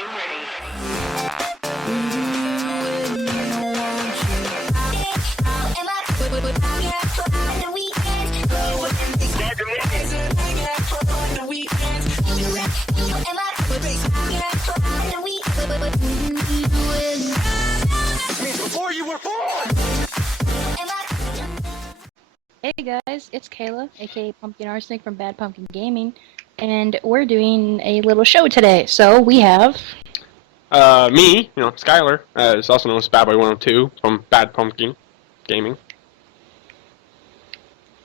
Before you were born! Hey guys, it's Kayla, aka Pumpkin Arsenic from BadPumpkin Gaming, and we're doing a little show today. So we have Me, Skylar, is also known as Badboy102 from BadPumpkin Gaming.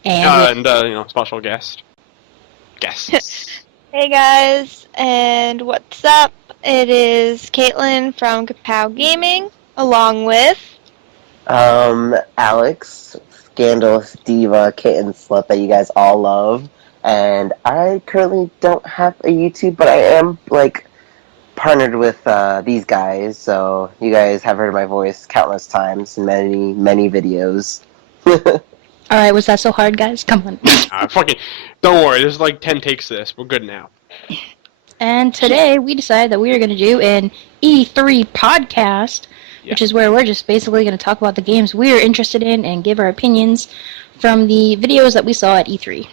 and Special guests. Hey guys, and what's up? It is Caitlin from Kapow Gaming, along with... Alex, Scandalous Diva, Kitten Slut that you guys all love. And I currently don't have a YouTube, but I am, partnered with these guys, so you guys have heard my voice countless times in many, many videos. Alright, was that so hard, guys? Come on. Don't worry, there's 10 takes to this. We're good now. And today we decided that we were going to do an E3 podcast, which is where we're just basically going to talk about the games we're interested in and give our opinions from the videos that we saw at E3.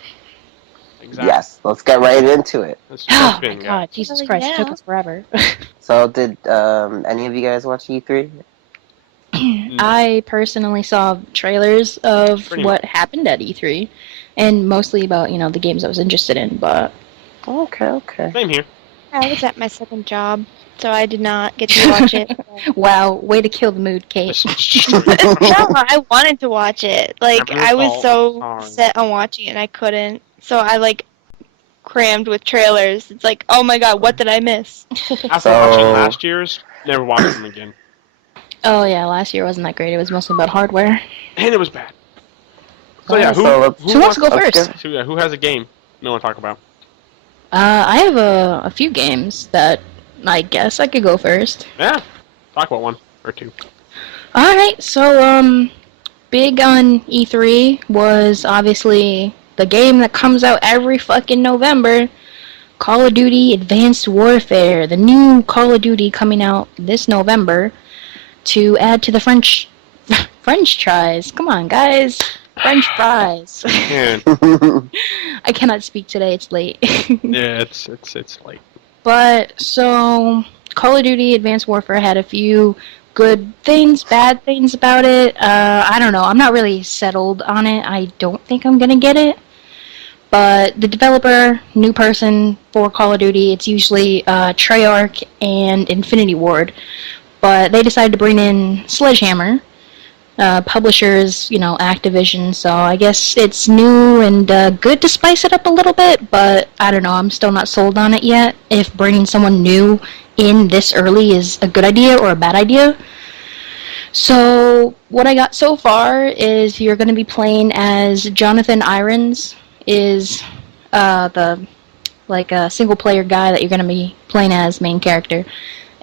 Exactly. Yes, let's get right into it. Oh my god, Jesus Christ, it took us forever. So, did any of you guys watch E3? I personally saw trailers of what happened at E3, and mostly about, the games I was interested in, but... Okay. Same here. I was at my second job, so I did not get to watch it. Wow, way to kill the mood, Kate. No, I wanted to watch it. I was so set on watching it, and I couldn't. So I, crammed with trailers. It's oh my god, what did I miss? After watching last year's, never watched them again. Oh yeah, last year wasn't that great. It was mostly about hardware. And it was bad. So who wants to go first? Who has a game you want to talk about? I have a few games that I guess I could go first. Yeah, talk about one or two. Alright, so, big on E3 was obviously the game that comes out every fucking November, Call of Duty Advanced Warfare, the new Call of Duty coming out this November to add to the French fries. Come on, guys. French fries. Yeah. I cannot speak today, it's late. Yeah, it's late. But, so, Call of Duty Advanced Warfare had a few good things, bad things about it. I don't know, I'm not really settled on it. I don't think I'm gonna get it. But the developer, new person for Call of Duty, it's usually Treyarch and Infinity Ward. But they decided to bring in Sledgehammer. Publishers, Activision, so I guess it's new and good to spice it up a little bit, but I don't know, I'm still not sold on it yet, if bringing someone new in this early is a good idea or a bad idea. So, what I got so far is you're going to be playing as Jonathan Irons, is the single-player guy that you're going to be playing as main character.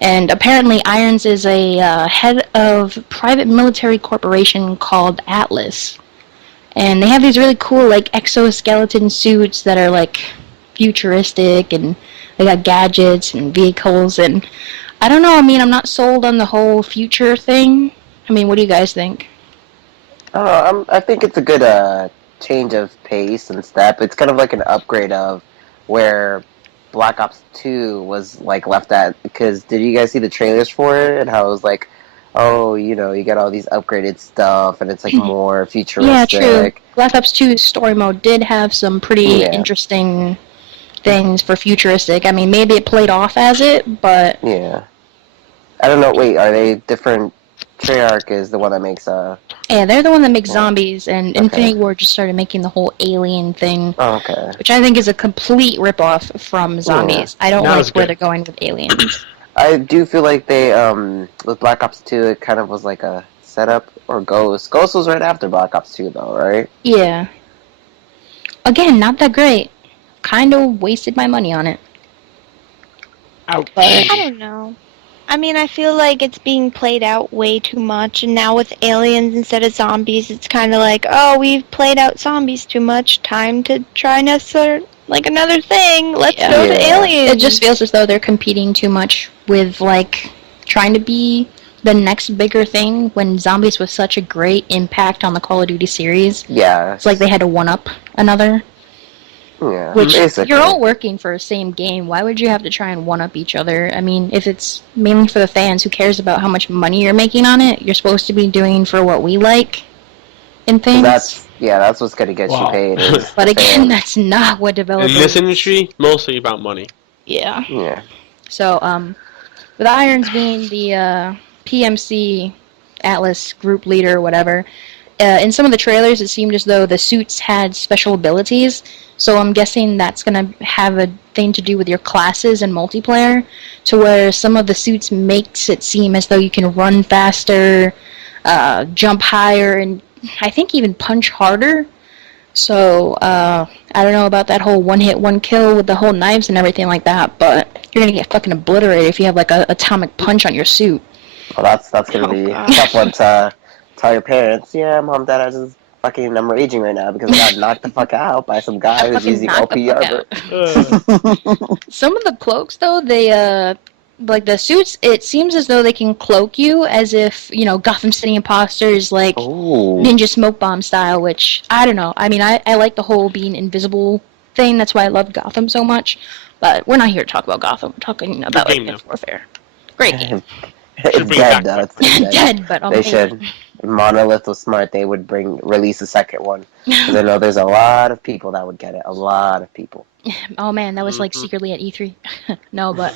And apparently Irons is a head of private military corporation called Atlas. And they have these really cool, exoskeleton suits that are, futuristic, and they got gadgets and vehicles, and I don't know, I'm not sold on the whole future thing. What do you guys think? I think it's a good change of pace and step. It's kind of like an upgrade of where Black Ops 2 was left at, because did you guys see the trailers for it and how it was you got all these upgraded stuff and it's more futuristic. Yeah, true. Black Ops 2's story mode did have some pretty interesting things for futuristic. Maybe it played off as it, but yeah, I don't know. Wait, are they different? Treyarch is the one that makes yeah, they're the one that makes zombies, and Infinity Ward just started making the whole alien thing. Oh, okay. Which I think is a complete ripoff from zombies. Yeah. I don't like where they're going with aliens. I do feel like they, with Black Ops 2, it kind of was like a setup, or Ghost. Ghost was right after Black Ops 2, though, right? Yeah. Again, not that great. Kind of wasted my money on it. Ouch. But I don't know. I feel like it's being played out way too much, and now with aliens instead of zombies, it's kind of we've played out zombies too much, time to try like another thing. Let's Yeah. go to aliens. It just feels as though they're competing too much with, like, trying to be the next bigger thing when Zombies was such a great impact on the Call of Duty series. Yeah. It's like they had to one-up another. Yeah, Which, basically. you're all working for the same game. Why would you have to try and one-up each other? I mean, if it's mainly for the fans, who cares about how much money you're making on it? You're supposed to be doing for what we like and things. That's what's gonna get you Wow. paid. Is But the again, fans. that's not what In developers... this industry, mostly about money. Yeah. Yeah. So, with Irons being the PMC Atlas group leader or whatever, in some of the trailers it seemed as though the suits had special abilities, so I'm guessing that's going to have a thing to do with your classes and multiplayer, to where some of the suits makes it seem as though you can run faster, jump higher, and I think even punch harder. So, I don't know about that whole one-hit, one-kill with the whole knives and everything like that, but you're gonna get fucking obliterated if you have, like, a atomic punch on your suit. Well, that's gonna be a tough one to tell your parents. Yeah, mom, dad, I'm raging right now because I got knocked the fuck out by some guy who's Fucking using knock OP the fuck armor. out. Some of the cloaks, though, they, like, the suits, it seems as though they can cloak you as if, you know, Gotham City Imposters, like, Ooh. Ninja Smoke Bomb style, which, I don't know. I mean, I like the whole being invisible thing. That's why I love Gotham so much. But we're not here to talk about Gotham. We're talking about game, Advanced Warfare. Great game. It's Should bring dead, back- though. It's dead. Dead, but They should. Monolith was smart. They would release a second one. Because I know there's a lot of people that would get it. A lot of people. Oh man, that was like Mhm. secretly at E3. No, but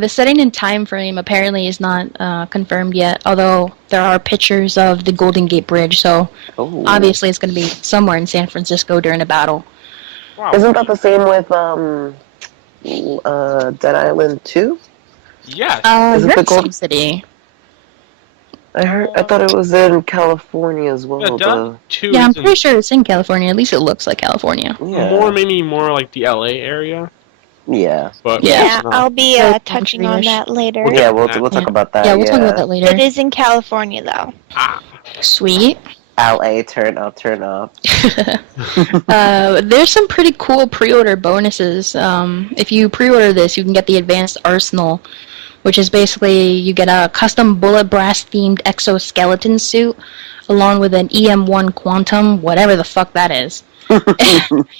the setting and time frame apparently is not confirmed yet. Although there are pictures of the Golden Gate Bridge, so Ooh. obviously it's going to be somewhere in San Francisco during a battle. Wow. Isn't that the same with Dead Island 2? Yes. Is it You're the in Gold- Sun City. I thought it was in California as well. Yeah, Done 2 Yeah, I'm is in- pretty sure it's in California. At least it looks like California. Yeah. maybe more like the LA area. Yeah. But Yeah, it's not. I'll be So, touching on California-ish. that later. We'll Yeah, get we'll that. talk about that. Yeah, we'll talk about that later. It is in California, though. Ah. Sweet. LA, turn up, turn up. There's some pretty cool pre-order bonuses. If you pre-order this, you can get the Advanced Arsenal, which is basically you get a custom bullet brass themed exoskeleton suit, along with an EM1 Quantum, whatever the fuck that is,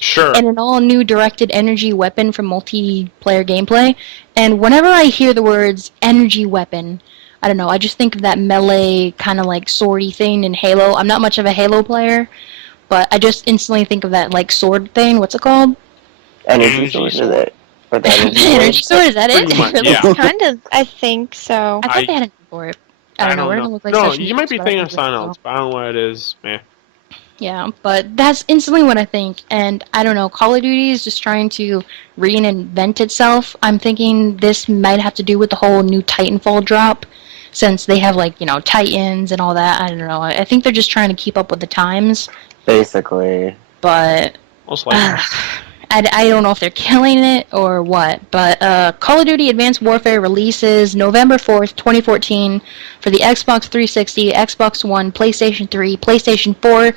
Sure. and an all-new directed energy weapon for multiplayer gameplay. And whenever I hear the words energy weapon, I don't know, I just think of that melee kind of like swordy thing in Halo. I'm not much of a Halo player, but I just instantly think of that like sword thing. What's it called? Energy sword, is it? Or the energy sword? Energy sword, is that it? Pretty much, Really? yeah. Kind of, I think so. I thought they had a name for it. I don't know. We're gonna look like No, such you might be nerds, but I thinking think of something it's- else, but I don't know what it is. Meh. Yeah, but that's instantly what I think. And I don't know, Call of Duty is just trying to reinvent itself. I'm thinking this might have to do with the whole new Titanfall drop, since they have, like, you know, Titans and all that. I don't know. I think they're just trying to keep up with the times, Basically. but Most likely. I don't know if they're killing it or what. But Call of Duty Advanced Warfare releases November 4th, 2014 for the Xbox 360, Xbox One, PlayStation 3, PlayStation 4,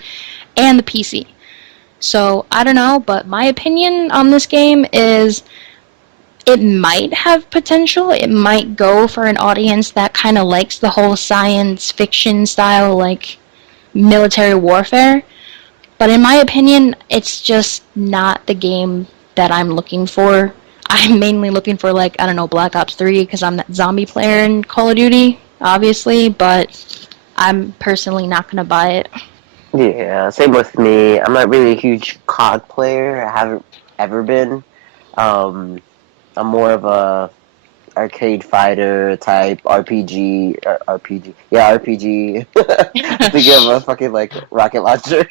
and the PC. So, I don't know, but my opinion on this game is it might have potential. It might go for an audience that kind of likes the whole science fiction style, like, military warfare. But in my opinion, it's just not the game that I'm looking for. I'm mainly looking for, like, I don't know, Black Ops 3, because I'm that zombie player in Call of Duty, obviously, but I'm personally not going to buy it. Yeah, same with me. I'm not really a huge COD player. I haven't ever been. I'm more of a arcade fighter type RPG. Yeah, RPG. Thinking of a fucking like rocket launcher.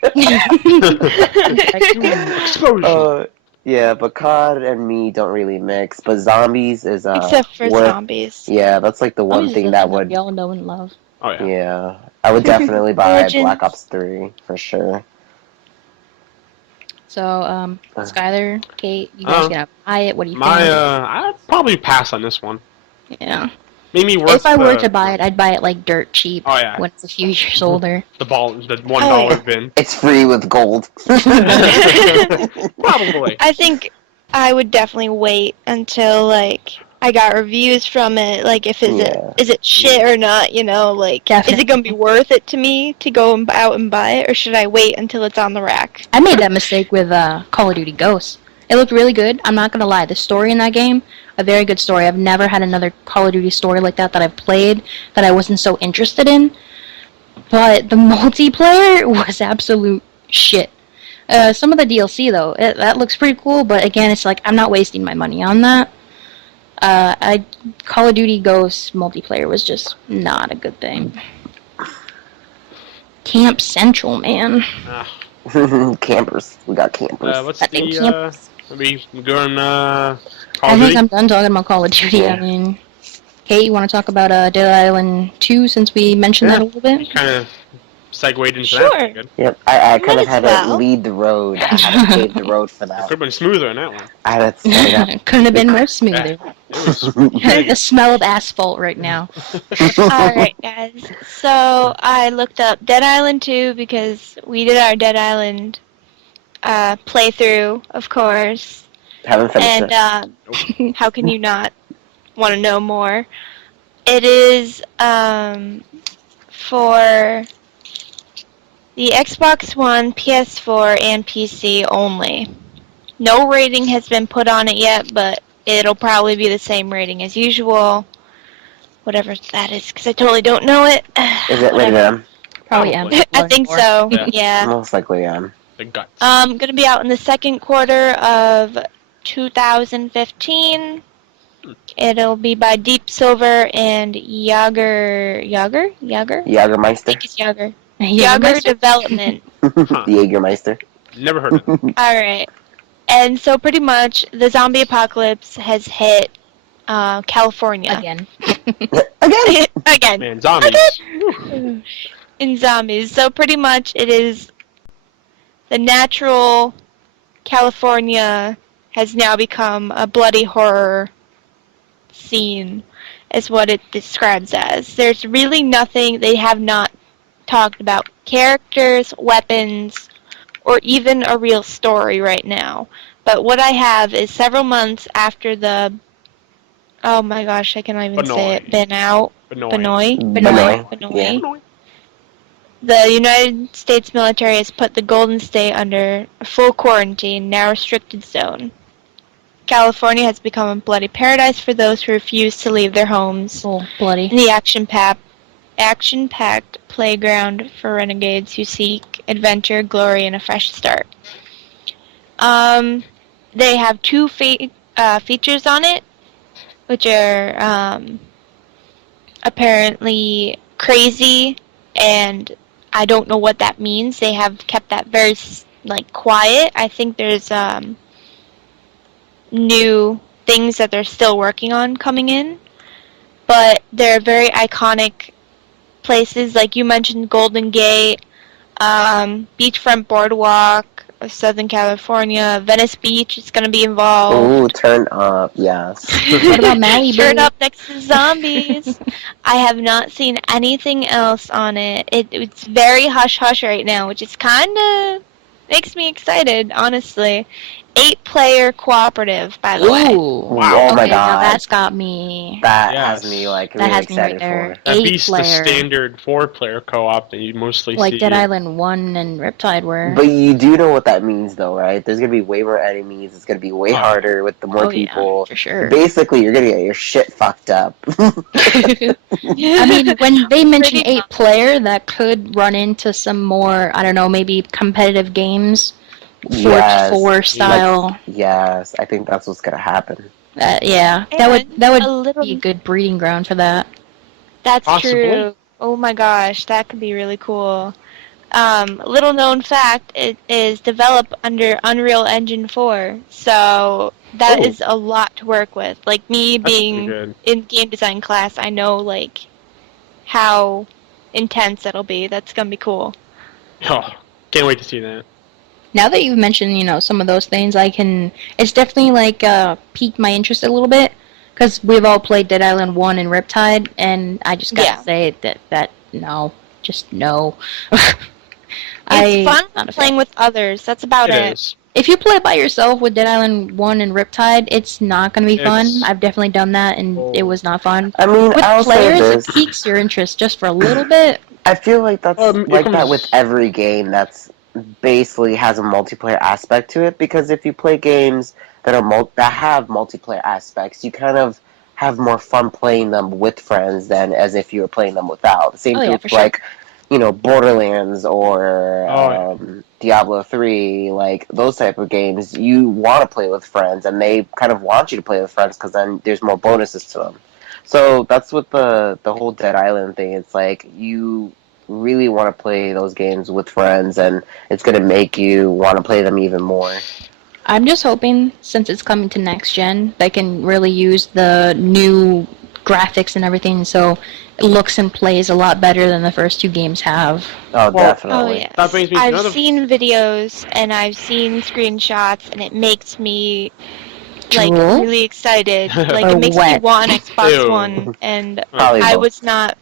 Explosion. Yeah, but COD and me don't really mix. But zombies is Except for worth- zombies. Yeah, that's like the one Zombies is thing something that would. we all know and love. Oh yeah. Yeah, I would definitely buy Legends. Black Ops 3 for sure. So, Skylar, Kate, you guys gonna buy it? What do you My think? I'd probably pass on this one. Yeah. Maybe worth If I were to buy it, I'd buy it like dirt cheap. Oh, yeah. When it's a few years older. the $1 bin. It's free with gold. Probably. I think I would definitely wait until like I got reviews from it. Like, if is it shit or not? You know, like Definitely. is it gonna be worth it to me to go out and buy it, or should I wait until it's on the rack? I made that mistake with Call of Duty Ghosts. It looked really good. I'm not gonna lie. The story in that game, a very good story. I've never had another Call of Duty story like that I've played that I wasn't so interested in. But the multiplayer was absolute shit. Some of the DLC though, that looks pretty cool. But again, it's like I'm not wasting my money on that. Call of Duty Ghosts multiplayer was just not a good thing. Camp Central, man. Campers. We got campers. What's campers. we going, Call of I Duty? think I'm done talking about Call of Duty. Yeah. I mean, Kate, you want to talk about Dead Island 2 since we mentioned that a little bit? Kind of segued into Sure. that. Good. Yep, I kind Might of had as to well. lead the road. I had to pave the road for Could that. have been smoother in that one. I had to set it up. Couldn't have been more smoother. It was The smell of asphalt right now. Alright, guys. So I looked up Dead Island 2 because we did our Dead Island playthrough, of course. Haven't finished And it. how can you not want to know more? It is for the Xbox One, PS4, and PC only. No rating has been put on it yet, but it'll probably be the same rating as usual. Whatever that is, because I totally don't know it. Is it rated M? Probably M. I think so, Yeah. yeah. Most likely M. the guts. Gonna be out in the second quarter of 2015. It'll be by Deep Silver and Yager? I Jagermeister? think it's Yager. Yeah, Yager Development. Jägermeister. Never heard of it. Alright. And so pretty much the zombie apocalypse has hit California. again. Again? Again. Man, zombies. In zombies. So pretty much it is the natural California has now become a bloody horror scene, is what it describes as. There's really nothing, they have not talked about characters, weapons, or even a real story right now. But what I have is several months after the, oh my gosh, I cannot even say it, been out. Benoit. Benoit. Yeah. The United States military has put the Golden State under a full quarantine, now restricted zone. California has become a bloody paradise for those who refuse to leave their homes. Oh, bloody. And the action-packed playground for renegades who seek adventure, glory, and a fresh start. They have two features on it, which are apparently crazy, and I don't know what that means. They have kept that very quiet. I think there's new things that they're still working on coming in, but they're very iconic places. Like you mentioned, Golden Gate, Beachfront Boardwalk of Southern California, Venice Beach is going to be involved. Ooh, turn up, yes. What about Malibu? Turn up next to zombies. I have not seen anything else on it. It's very hush-hush right now, which is kind of makes me excited, honestly. 8-player cooperative, by the way. Ooh. Wow. Oh my Okay, now God. that's got me. That Yes. has me really That has me right excited there. for. That beats the 8-player. standard 4-player co-op that you mostly Like see. Dead Island 1 and Riptide were. But you do know what that means, though, right? There's gonna be way more enemies. It's gonna be way harder with the more Oh, people. yeah, for sure. Basically, you're gonna get your shit fucked up. I mean, when they mention 8-player, that could run into some more, I don't know, maybe competitive games. Yes. 4 style. Yes, I think that's what's gonna happen. Yeah, that And would a little- be a good breeding ground for that. That's Possibly. true. Oh my gosh, that could be really cool. Little known fact, it is developed under Unreal Engine 4, so that Oh. is a lot to work with. Like me That's pretty being good. in game design class, I know how intense that'll be. That's gonna be cool. Oh, can't wait to see that. Now that you've mentioned, some of those things, it's definitely piqued my interest a little bit. Because we've all played Dead Island 1 and Riptide, and I just gotta Yeah. say that no. Just no. It's not fun a playing fan. with others. That's about It it. is. If you play it by yourself with Dead Island 1 and Riptide, it's not gonna be fun. It's- I've definitely done that, and it was not fun. I mean, With I'll say players, it this. piques your interest just for a little bit. I feel like that's It like that comes- with every game that's basically has a multiplayer aspect to it. Because if you play games that are that have multiplayer aspects, you kind of have more fun playing them with friends than as if you were playing them without. The same Oh, thing yeah, with for sure. like, Borderlands or Oh, yeah. Diablo 3, like those type of games. You want to play with friends, and they kind of want you to play with friends because then there's more bonuses to them. So that's what the whole Dead Island thing. It's like you really want to play those games with friends, and it's going to make you want to play them even more. I'm just hoping, since it's coming to next gen, they can really use the new graphics and everything, so it looks and plays a lot better than the first two games have. Oh, Well- Oh, definitely. yes. That brings me to I've another- seen videos and I've seen screenshots, and it makes me like Drool? really excited. Like Or it makes me wet. want an Xbox Ew. One, and Probably I both. was not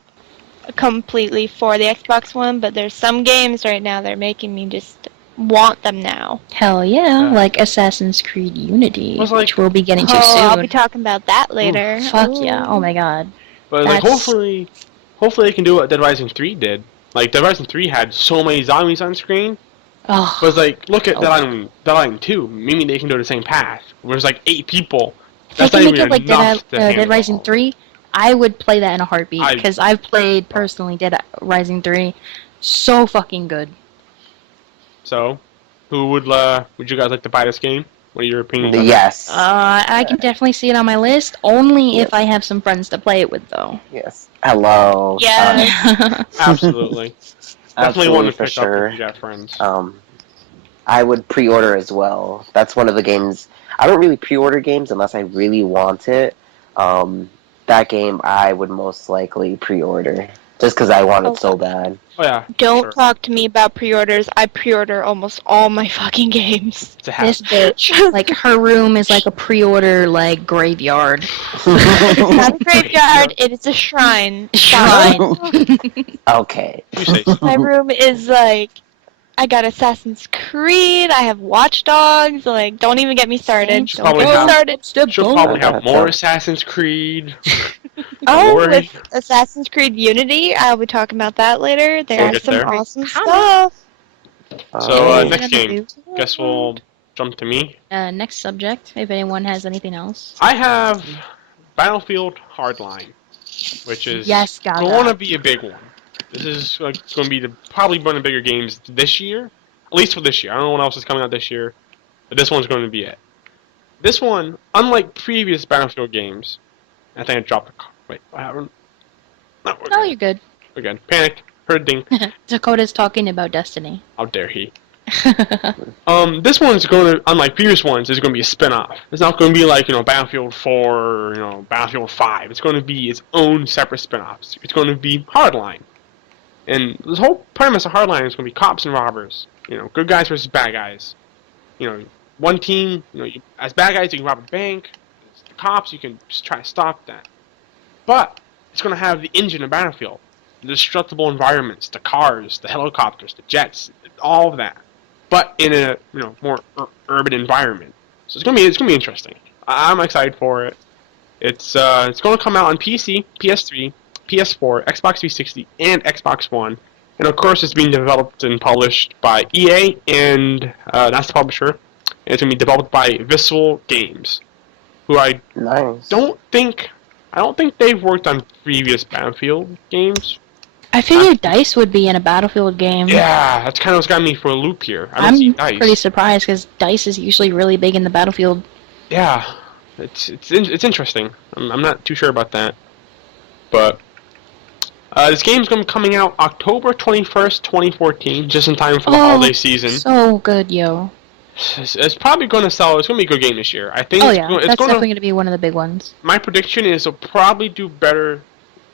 completely for the Xbox One, but there's some games right now that are making me just want them now. Hell yeah, like Assassin's Creed Unity, Was like- which we'll be getting to Oh, soon. I'll be talking about that later. Fuck yeah, Ooh. oh my god. But like, That's- hopefully they can do what Dead Rising 3 did. Like, Dead Rising 3 had so many zombies on screen. Oh, But it's like, look at Oh. Dead Island 2. Maybe they can do the same path. Where there's like 8 people. if they That's can not make even it like enough to Dead handle Rising all. 3, I would play that in a heartbeat, I- because I've played, personally, Dead Rising 3. So fucking good. So, who would you guys like to buy this game? What are your opinions on Yes. I can definitely see it on my list, only if Yes. I have some friends to play it with, though. Yes. Hello. Yes. that? Absolutely. Definitely one to for pick sure. up if you got friends. I would pre-order as well. That's one of the games. I don't really pre-order games unless I really want it. That game I would most likely pre-order just because I want it so bad. Oh yeah. Don't sure. talk to me about pre-orders. I pre-order almost all my fucking games. It's a habit. This bitch, like, her room is like a pre-order, like, graveyard. It's not a graveyard, it is a shrine. Shrine. Okay. You say so. My room is like, I got Assassin's Creed, I have Watch Dogs, like, don't even get me started. Should Don't probably get me have- started. She'll probably have more Okay. Assassin's Creed. Oh, worry. with Assassin's Creed Unity, I'll be talking about that later. We'll There's get some there. awesome stuff. So, Oh. next game. Guess we'll jump to me. Next subject, if anyone has anything else. I have Battlefield Hardline, which is Yes, Gaga. going to be a big one. This is going to be probably one of the bigger games this year, at least for this year. I don't know what else is coming out this year, but this one's going to be it. This one, unlike previous Battlefield games, I think I dropped the. Wait, I haven't. No, we're Oh, good. you're good. We're good. Panic. Heard a ding. Dakota's talking about Destiny. How dare he? This one's going to, unlike previous ones, is going to be a spin-off. It's not going to be like, Battlefield 4 or, Battlefield 5. It's going to be its own separate spin-off. It's going to be Hardline. And the whole premise of Hardline is going to be cops and robbers. Good guys versus bad guys. One team, as bad guys, you can rob a bank. As the cops, you can just try to stop that. But it's going to have the engine of Battlefield. The destructible environments, the cars, the helicopters, the jets, all of that. But in a more urban environment. So it's gonna be interesting. I'm excited for it. It's going to come out on PC, PS3, PS4, Xbox 360, and Xbox One. And of course, it's being developed and published by EA, and that's the publisher. And it's going to be developed by Visceral Games, who I Nice. don't think they've worked on previous Battlefield games. I figured DICE would be in a Battlefield game. Yeah, that's kind of what's got me for a loop here. I don't see I'm DICE. pretty surprised because DICE is usually really big in the Battlefield. Yeah, it's interesting. I'm not too sure about that, but this game's going to be coming out October 21st, 2014, just in time for the holiday season. So good, yo. It's probably going to sell. It's going to be a good game this year. I think. Oh it's yeah, go- it's that's going definitely to. going to be one of the big ones. My prediction is it'll probably do better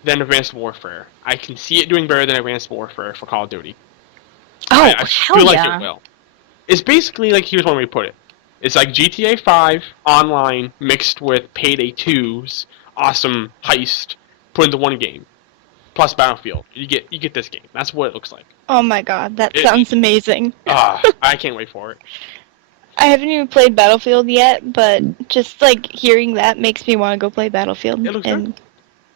than Advanced Warfare. I can see it doing better than Advanced Warfare for Call of Duty. Oh, I hell feel yeah. like it will. It's basically like, here's one way to put it. It's like GTA 5 online mixed with Payday 2's awesome heist put into one game, plus Battlefield. You get this game. That's what it looks like. Oh my god, that sounds amazing. I can't wait for it. I haven't even played Battlefield yet, but just like hearing that makes me want to go play Battlefield. It looks good.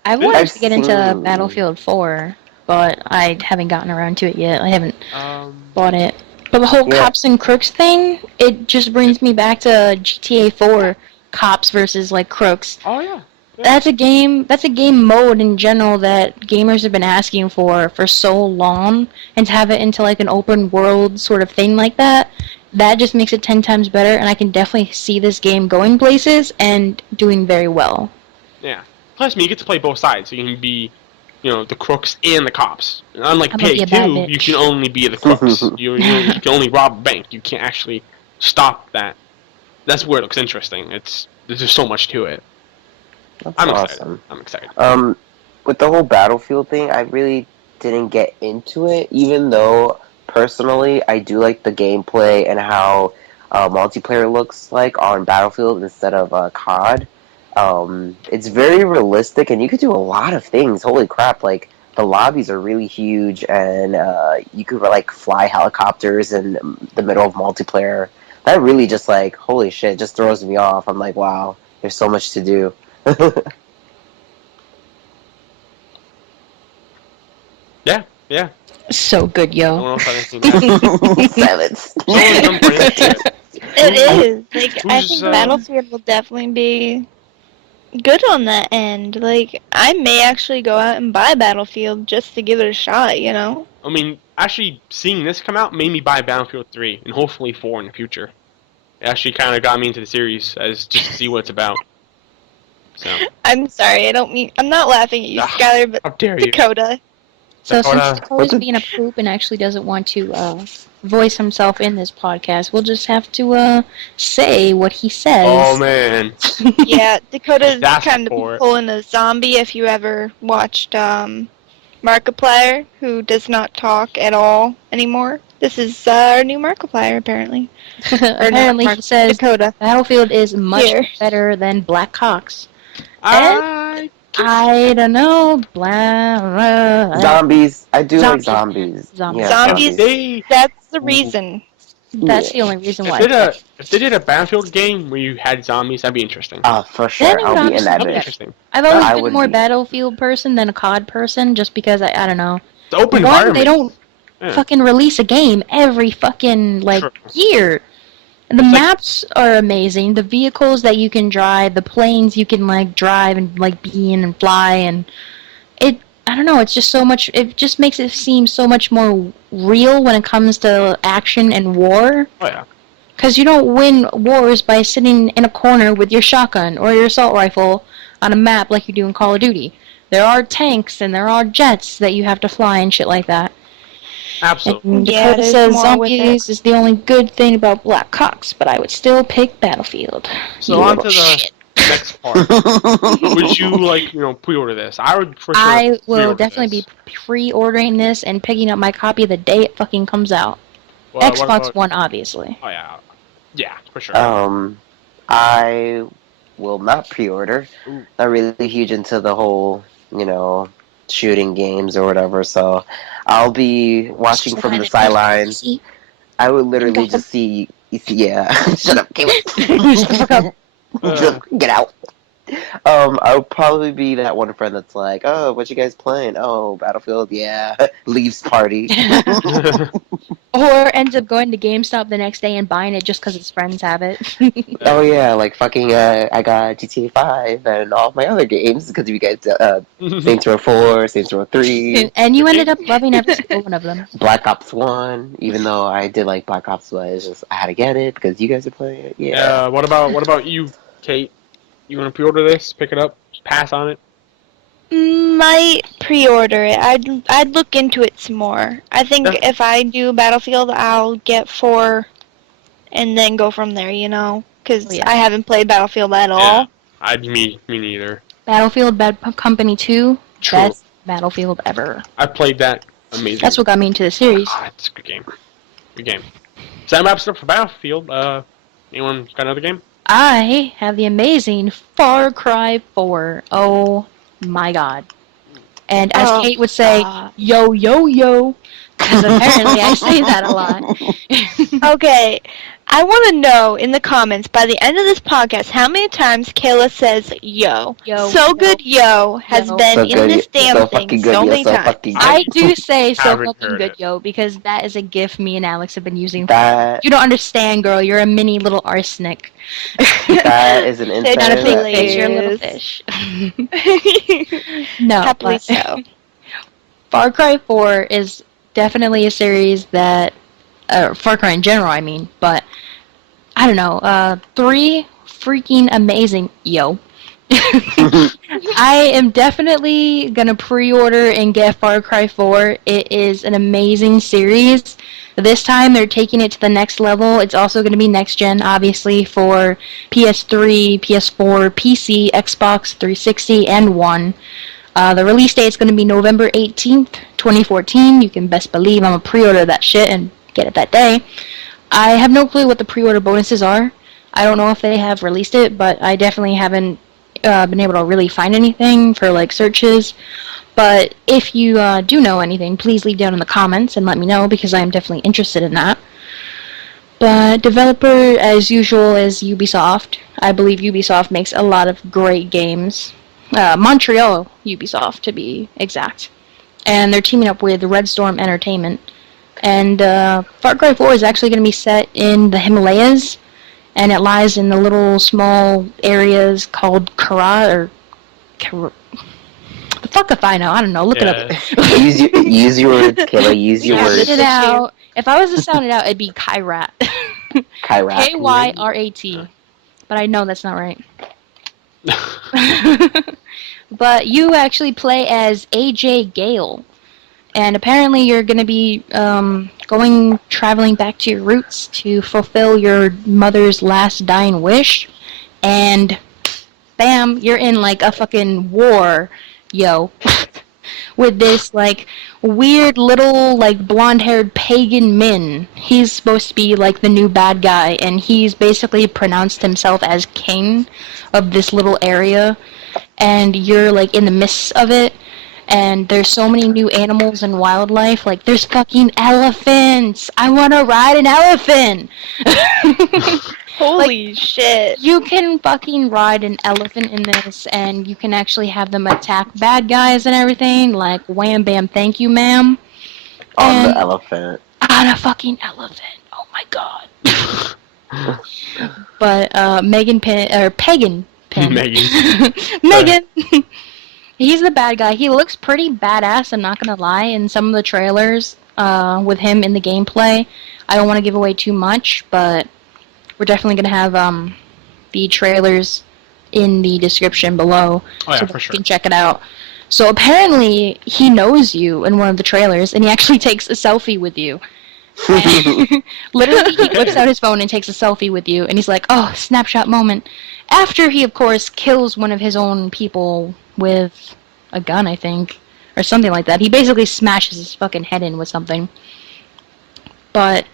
I've wanted I've to get into seen- Battlefield 4, but I haven't gotten around to it yet. I haven't Um, bought it. But the whole Yeah. cops and crooks thing, it just brings me back to GTA 4 cops versus like crooks. oh yeah. That's a game mode in general that gamers have been asking for so long, and to have it into like an open world sort of thing like that just makes it 10 times better, and I can definitely see this game going places and doing very well. Yeah. Plus, you get to play both sides, so you can be, the crooks and the cops. And unlike I'm gonna be Pay a bad 2, bitch. you can only be the crooks. you can only rob a bank. You can't actually stop that. That's where it looks interesting. There's just so much to it. That's I'm awesome. excited. I'm excited. With the whole Battlefield thing, I really didn't get into it, even though personally I do like the gameplay and how multiplayer looks like on Battlefield instead of COD. It's very realistic, and you could do a lot of things. Holy crap! Like the lobbies are really huge, and you could like fly helicopters in the middle of multiplayer. That really just like holy shit, just throws me off. I'm like, wow, there's so much to do. Yeah. So good, No yo. one else had anything to add. Silence. Someone jump right into it. It is. Like, I Who's, think Battlefield will definitely be good on that end. Like, I may actually go out and buy Battlefield just to give it a shot, you know? I mean, actually, seeing this come out made me buy Battlefield 3, and hopefully 4 in the future. It actually kind of got me into the series, as just to see what it's about. So, I'm sorry, I'm not laughing at you, Ah, Skylar, but how dare you? Dakota. So Dakota. since Dakota's being a poop and actually doesn't want to voice himself in this podcast, we'll just have to say what he says. Oh, man. Yeah, Dakota's That's kind for it. of pulling a zombie if you ever watched Markiplier, who does not talk at all anymore. This is our new Markiplier, apparently. Apparently he Mark- says Dakota. Battlefield is much Here. better than Black Cox. I I don't know. Blah. Zombies. I do like Zombies. zombies. Zombies. Yeah, Zombies. If they, That's the reason. That's the only reason why. if they did a Battlefield game where you had zombies, that'd be interesting. For sure. Then it would I'll be in that That'd be bitch. interesting. I've always I been would more be. Battlefield person than a COD person, just because I don't know. It's an open One, environment. they don't Yeah. fucking release a game every fucking True. year. The It's like- maps are amazing. The vehicles that you can drive, the planes you can drive and be in and fly, and I don't know. It's just so much. It just makes it seem so much more real when it comes to action and war. Oh, yeah. Because you don't win wars by sitting in a corner with your shotgun or your assault rifle on a map like you do in Call of Duty. There are tanks and there are jets that you have to fly and shit like that. Absolutely. And Yeah, Dakota there's says more with it. zombies is the only good thing about Black Cox, but I would still pick Battlefield. So You on to little the shit. next part. Would you pre-order this? I would for sure. I will pre-order definitely this. be pre-ordering this and picking up my copy the day it fucking comes out. Well, what Xbox about- One, obviously. Oh yeah, for sure. I will not pre-order. Ooh. Not really huge into the whole, shooting games or whatever. So I'll be watching from the sidelines. See? I would literally Got just see. Yeah, shut up, Caleb. Shut the fuck up. Get out. I'll probably be that one friend that's like, "Oh, what you guys playing? Oh, Battlefield, yeah." Leaves party. Or ends up going to GameStop the next day and buying it just because his friends have it. Oh yeah, like fucking. I got GTA 5 and all my other games because you guys Saints Row 4, Saints Row 3, And you ended up loving every single one of them. Black Ops 1. Even though I did like Black Ops 1, it's just I had to get it because you guys are playing it. Yeah. What about you, Kate? You want to pre-order this? Pick it up? Pass on it? Might pre-order it. I'd look into it some more. I think Yeah. if I do Battlefield, I'll get 4 and then go from there, you know? Because Oh, yeah. I haven't played Battlefield at all. Me neither. Battlefield Bad Company 2, True. best Battlefield ever. I played that. Amazing. That's what got me into the series. It's a good game. Good game. So that wraps it up for Battlefield. Anyone got another game? I have the amazing Far Cry 4. Oh my god. And as Oh, Kate would say, God. yo, yo, yo. Because apparently I say that a lot. Okay, I want to know in the comments by the end of this podcast how many times Kayla says "yo." Yo, So yo, good, yo has yo. been So in good, this damn so thing fucking good, so yeah, many so times. fucking good. I do say so Haven't fucking heard good, it. yo, because that is a gif me and Alex have been using. That You don't understand, girl. You're a mini little arsenic. that is an It's insider. Not a big that fish, you're a little hilarious. fish. No, Happily but so. Far Cry 4 is definitely a series that, Far Cry in general, I mean, but I don't know, 3 freaking amazing, yo. I am definitely gonna pre-order and get Far Cry 4. It is an amazing series. This time they're taking it to the next level. It's also going to be next gen, obviously, for PS3, PS4, PC, Xbox 360, and One. The release date is going to be November 18th, 2014. You can best believe I'm going to pre-order that shit and get it that day. I have no clue what the pre-order bonuses are. I don't know if they have released it, but I definitely haven't been able to really find anything for like searches. But if you do know anything, please leave down in the comments and let me know because I am definitely interested in that. But developer, as usual, is Ubisoft. I believe Ubisoft makes a lot of great games. Montreal Ubisoft, to be exact. And they're teaming up with Red Storm Entertainment. And Far Cry 4 is actually going to be set in the Himalayas, and it lies in the little small areas called Kara, or the fuck if I know. I don't know. Look it up. use your words, Kayla. Use your Yeah, words. spit it out. If I was to sound it out, it'd be Kyrat. Kyrat. Kyrat. But I know that's not right. But you actually play as AJ Gale. And apparently you're going to be traveling back to your roots to fulfill your mother's last dying wish. And bam, you're in like a fucking war, yo. With this like weird little like blonde-haired pagan Min. He's supposed to be like the new bad guy, and he's basically pronounced himself as king of this little area. And you're like in the midst of it. And there's so many new animals and wildlife. Like, there's fucking elephants. I want to ride an elephant. Holy shit. You can fucking ride an elephant in this, and you can actually have them attack bad guys and everything. Like, wham bam, thank you, ma'am. On the And- elephant. On a fucking elephant. Oh my god. But Pagan Pin. Megan. Megan. He's the bad guy. He looks pretty badass, I'm not gonna lie, in some of the trailers with him in the gameplay. I don't want to give away too much, but we're definitely gonna have the trailers in the description below, Oh, yeah, so for that sure. you can check it out. So apparently he knows you in one of the trailers, and he actually takes a selfie with you. And literally, he whips out his phone and takes a selfie with you, and he's like, "Oh, snapshot moment." After he, of course, kills one of his own people with a gun, I think, or something like that. He basically smashes his fucking head in with something. But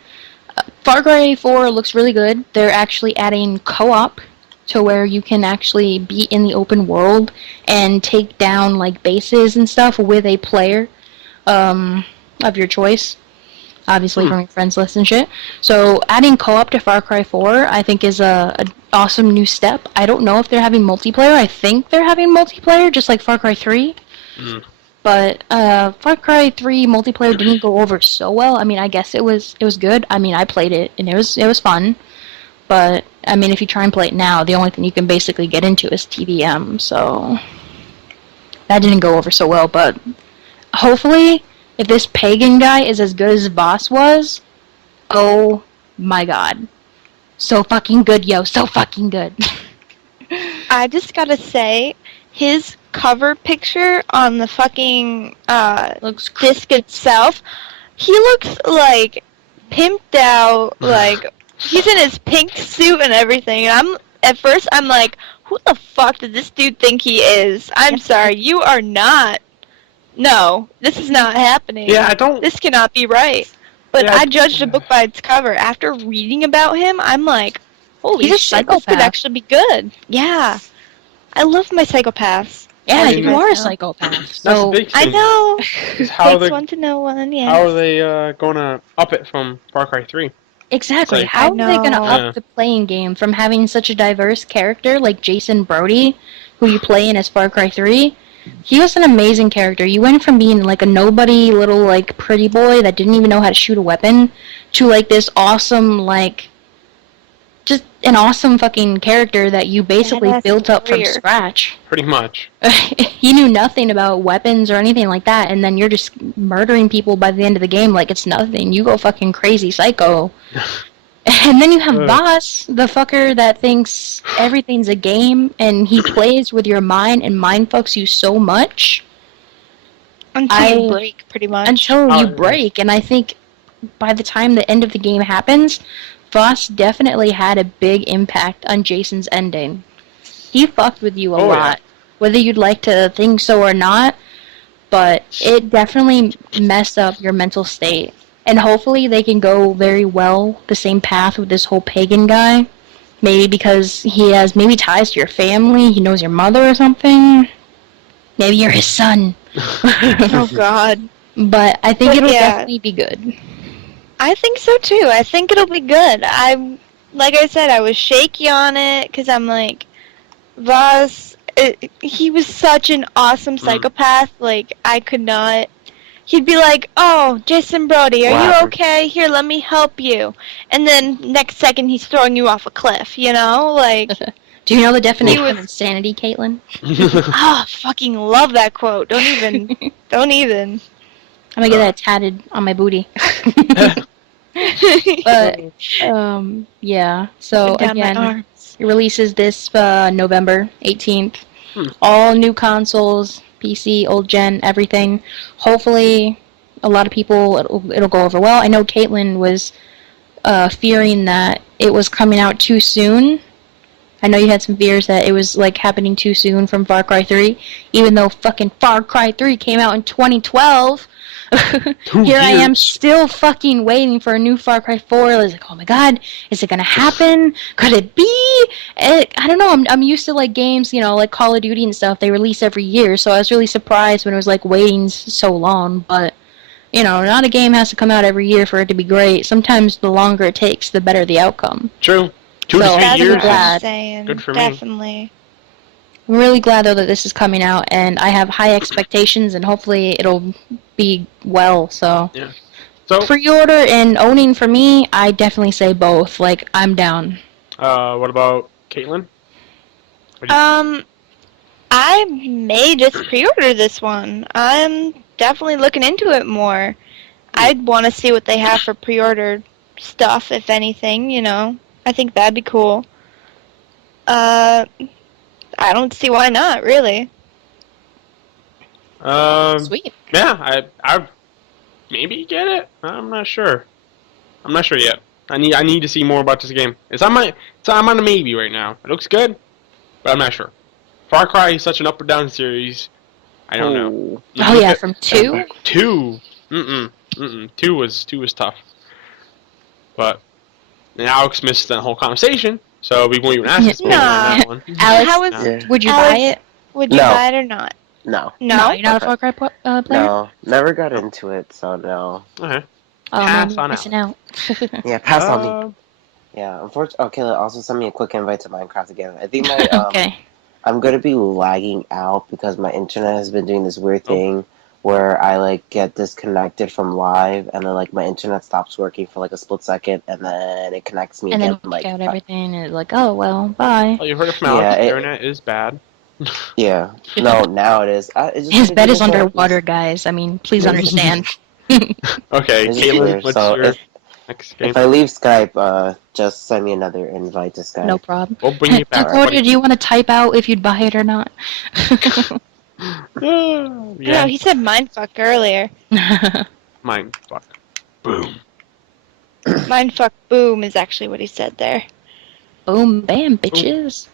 Far Cry 4 looks really good. They're actually adding co-op to where you can actually be in the open world and take down like bases and stuff with a player of your choice. Obviously from your friends list and shit. So adding co-op to Far Cry 4 I think is an awesome new step. I don't know if they're having multiplayer. I think they're having multiplayer just like Far Cry 3. But Far Cry 3 multiplayer didn't go over so well. I mean, I guess it was good. I mean, I played it and it was fun. But I mean, if you try and play it now, the only thing you can basically get into is TVM. So that didn't go over so well, but hopefully if this pagan guy is as good as Voss was, oh my god. So fucking good, yo. So fucking good. I just gotta say, his cover picture on the fucking Looks disc itself, he looks like pimped out, like he's in his pink suit and everything. And at first I'm like, who the fuck did this dude think he is? I'm sorry, you are not. No, this is not happening. Yeah, I don't. This cannot be right. But Yeah, I judged a book by its cover. After reading about him, I'm like, Holy He's a shit, this could psychopath. actually be good. Yeah. I love my psychopaths. Yeah, I you mean, are a know. psychopath. That's the So big I thing. know. Is how Takes they one to know one, yeah. how are they going to up it from Far Cry 3? exactly, Like- how I are they gonna know. Yeah. up the playing game from having such a diverse character like Jason Brody, who you play in as Far Cry 3? He was an amazing character. You went from being like a nobody little like pretty boy that didn't even know how to shoot a weapon to like this awesome like just an awesome fucking character that you basically Badass built up from warrior. scratch. Pretty much. You knew nothing about weapons or anything like that, and then you're just murdering people by the end of the game like it's nothing. You go fucking crazy psycho. And then you have Boss, the fucker that thinks everything's a game, and he plays with your mind and mind fucks you so much Until you break, pretty much. until Oh, you yeah. break. And I think by the time the end of the game happens, Voss definitely had a big impact on Jason's ending. He fucked with you a Oh, yeah. lot, whether you'd like to think so or not, but it definitely messed up your mental state. And hopefully they can go very well the same path with this whole pagan guy. Maybe because he has maybe ties to your family, he knows your mother or something. Maybe you're his son. Oh, God. But I think But it'll yeah. definitely be good. I think so, too. I think it'll be good. Like I said, I was shaky on it, because I'm like, Voss, he was such an awesome psychopath. Like, I could not... He'd be like, oh, Jason Brody, are What you happened? okay? Here, let me help you. And then next second, he's throwing you off a cliff, you know? Like, Do you know the definition was- of insanity, Caitlin? fucking love that quote. Don't even. I'm gonna get that tatted on my booty. But, yeah. So, Down my again, arms. it releases this November 18th. Hmm. All new consoles, PC, old gen, everything. Hopefully, a lot of people, it'll go over well. I know Caitlin was fearing that it was coming out too soon. I know you had some fears that it was like happening too soon from Far Cry 3, even though fucking Far Cry 3 came out in 2012. Here I am still fucking waiting for a new Far Cry 4. I was like, oh my god, is it gonna happen? Could it be? I don't know, I'm used to like games, you know, like Call of Duty and stuff, they release every year, so I was really surprised when it was like waiting so long, but, you know, not a game has to come out every year for it to be great. Sometimes the longer it takes, the better the outcome. True. 2 to So, 3 That's years. what glad. I'm saying. Good for me. Definitely. I'm really glad though that this is coming out, and I have high expectations, and hopefully it'll be well, so... So, Pre-order and owning for me, I definitely say both. Like, I'm down. what about Caitlin? I may just pre-order this one. I'm definitely looking into it more. I'd want to see what they have for pre-order stuff, if anything, you know. I think that'd be cool. I don't see why not, really. Sweet. Yeah, I maybe get it. I'm not sure. I'm not sure yet. I need to see more about this game. I'm on a maybe right now. It looks good, but I'm not sure. Far Cry is such an up or down series. I don't know. Oh yeah, from 2? 2. 2 was tough. But and Alex missed the whole conversation, so we won't even ask his opinion on that one. Alex, How is, Yeah. would you Alex- buy it? would you No. buy it or not? No. No? You're not a Far Cry player? No. Never got into it, so no. Okay. Oh man, Pass you're on missing out. Yeah, pass on me. Yeah, unfortunately. Okay, also send me a quick invite to Minecraft again. I think my Okay. I'm gonna be lagging out because my internet has been doing this weird thing where I like get disconnected from live and then like my internet stops working for like a split second and then it connects me And again. then Like kick out everything, and it's like, oh well, bye. Oh, you heard it from Alex. Yeah, The it- internet is bad. yeah, no, now it is. It's just His bed is ridiculous. underwater, guys. I mean, please understand. Okay, It's Caitlin, weird. what's So your next game? if I leave Skype, just send me another invite to Skype. No problem. We'll bring you back. Dakota, do you want to type out if you'd buy it or not? No, Yeah, he said mindfuck earlier. mine. Fuck. Boom. Mindfuck boom is actually what he said there. Boom, bam, bitches.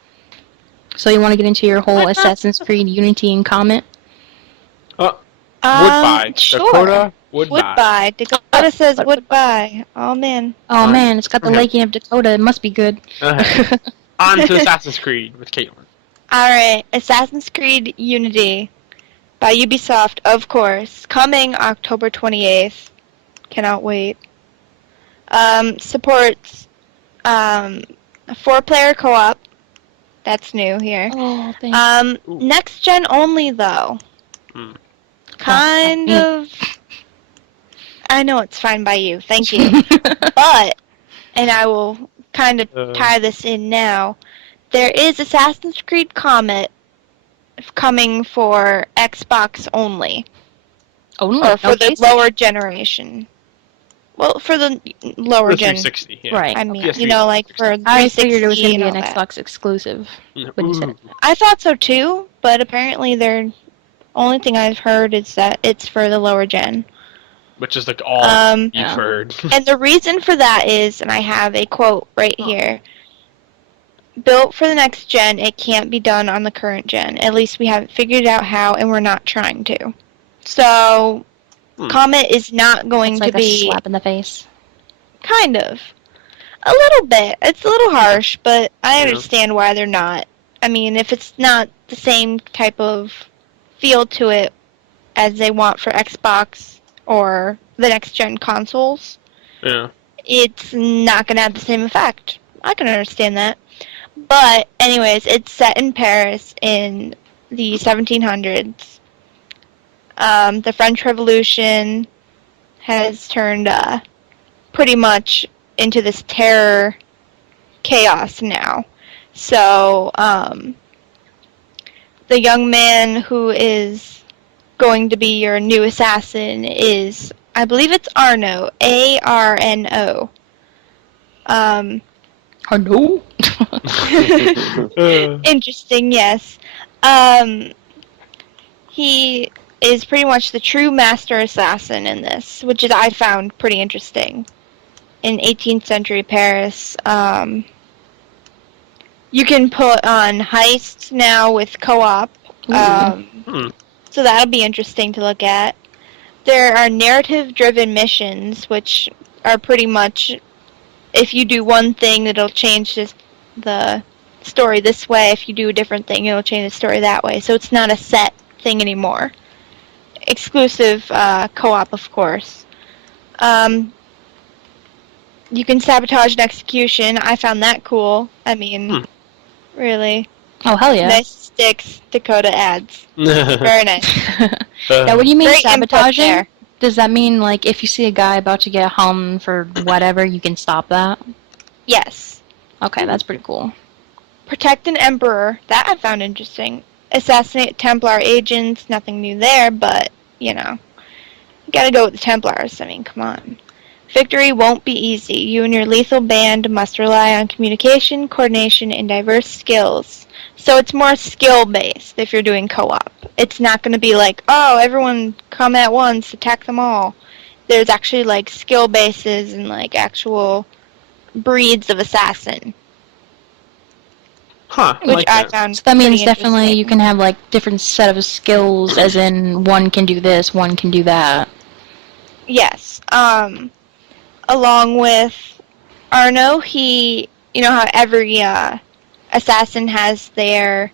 So you want to get into your whole Assassin's Creed Unity and comment? Would buy. Sure. Dakota Woodbye. Dakota says Woodbye. Oh, man. Oh man, it's got the Laking of Dakota. It must be good. On to Assassin's Creed with Caitlin. Alright, Assassin's Creed Unity by Ubisoft, of course. Coming October 28th. Cannot wait. Supports a 4-player co-op. That's new here. Oh, thanks. Next gen only, though. Kind of. I know it's fine by you. Thank you. But, and I will kind of tie this in now, there is Assassin's Creed Comet coming for Xbox only. Only? Or for the lower generation. Well, for the lower gen. 360, yeah. Right. I mean, PS3. you know, like for 360 I figured it was going to be an and all that. Xbox exclusive when you said it. I thought so too, but apparently the only thing I've heard is that it's for the lower gen. Which is like all you've Yeah. heard. And the reason for that is, and I have a quote right here, built for the next gen, it can't be done on the current gen. At least we haven't figured out how, and we're not trying to. So, Comet is not going It's like to be... a slap in the face. Kind of. A little bit. It's a little harsh, but I understand why they're not. I mean, if it's not the same type of feel to it as they want for Xbox or the next-gen consoles, it's not going to have the same effect. I can understand that. But, anyways, it's set in Paris in the 1700s. The French Revolution has turned pretty much into this terror chaos now. So, the young man who is going to be your new assassin is, I believe it's Arno, A-R-N-O. Arno? Interesting, yes. He is pretty much the true master assassin in this, which is I found pretty interesting. In 18th century Paris, you can put on heists now with co-op, so that'll be interesting to look at. There are narrative-driven missions, which are pretty much, if you do one thing, it'll change the story this way. If you do a different thing, it'll change the story that way. So it's not a set thing anymore. Exclusive co-op, of course. You can sabotage an execution. I found that cool. I mean, really. Oh, hell yeah. Nice sticks, Dakota adds. Very nice. Now, what do you mean Great input sabotaging? there. Does that mean, like, if you see a guy about to get hung for whatever, you can stop that? Yes. Okay, that's pretty cool. Protect an emperor. That I found interesting. Assassinate Templar agents. Nothing new there, but, you know. You gotta go with the Templars. I mean, come on. Victory won't be easy. You and your lethal band must rely on communication, coordination, and diverse skills. So it's more skill-based if you're doing co-op. It's not going to be like, oh, everyone come at once, attack them all. There's actually, like, skill bases and, like, actual breeds of assassin. Which I found So that means pretty definitely interesting. you can have, like, different set of skills, as in one can do this, one can do that. Yes. Along with Arno, you know how every assassin has their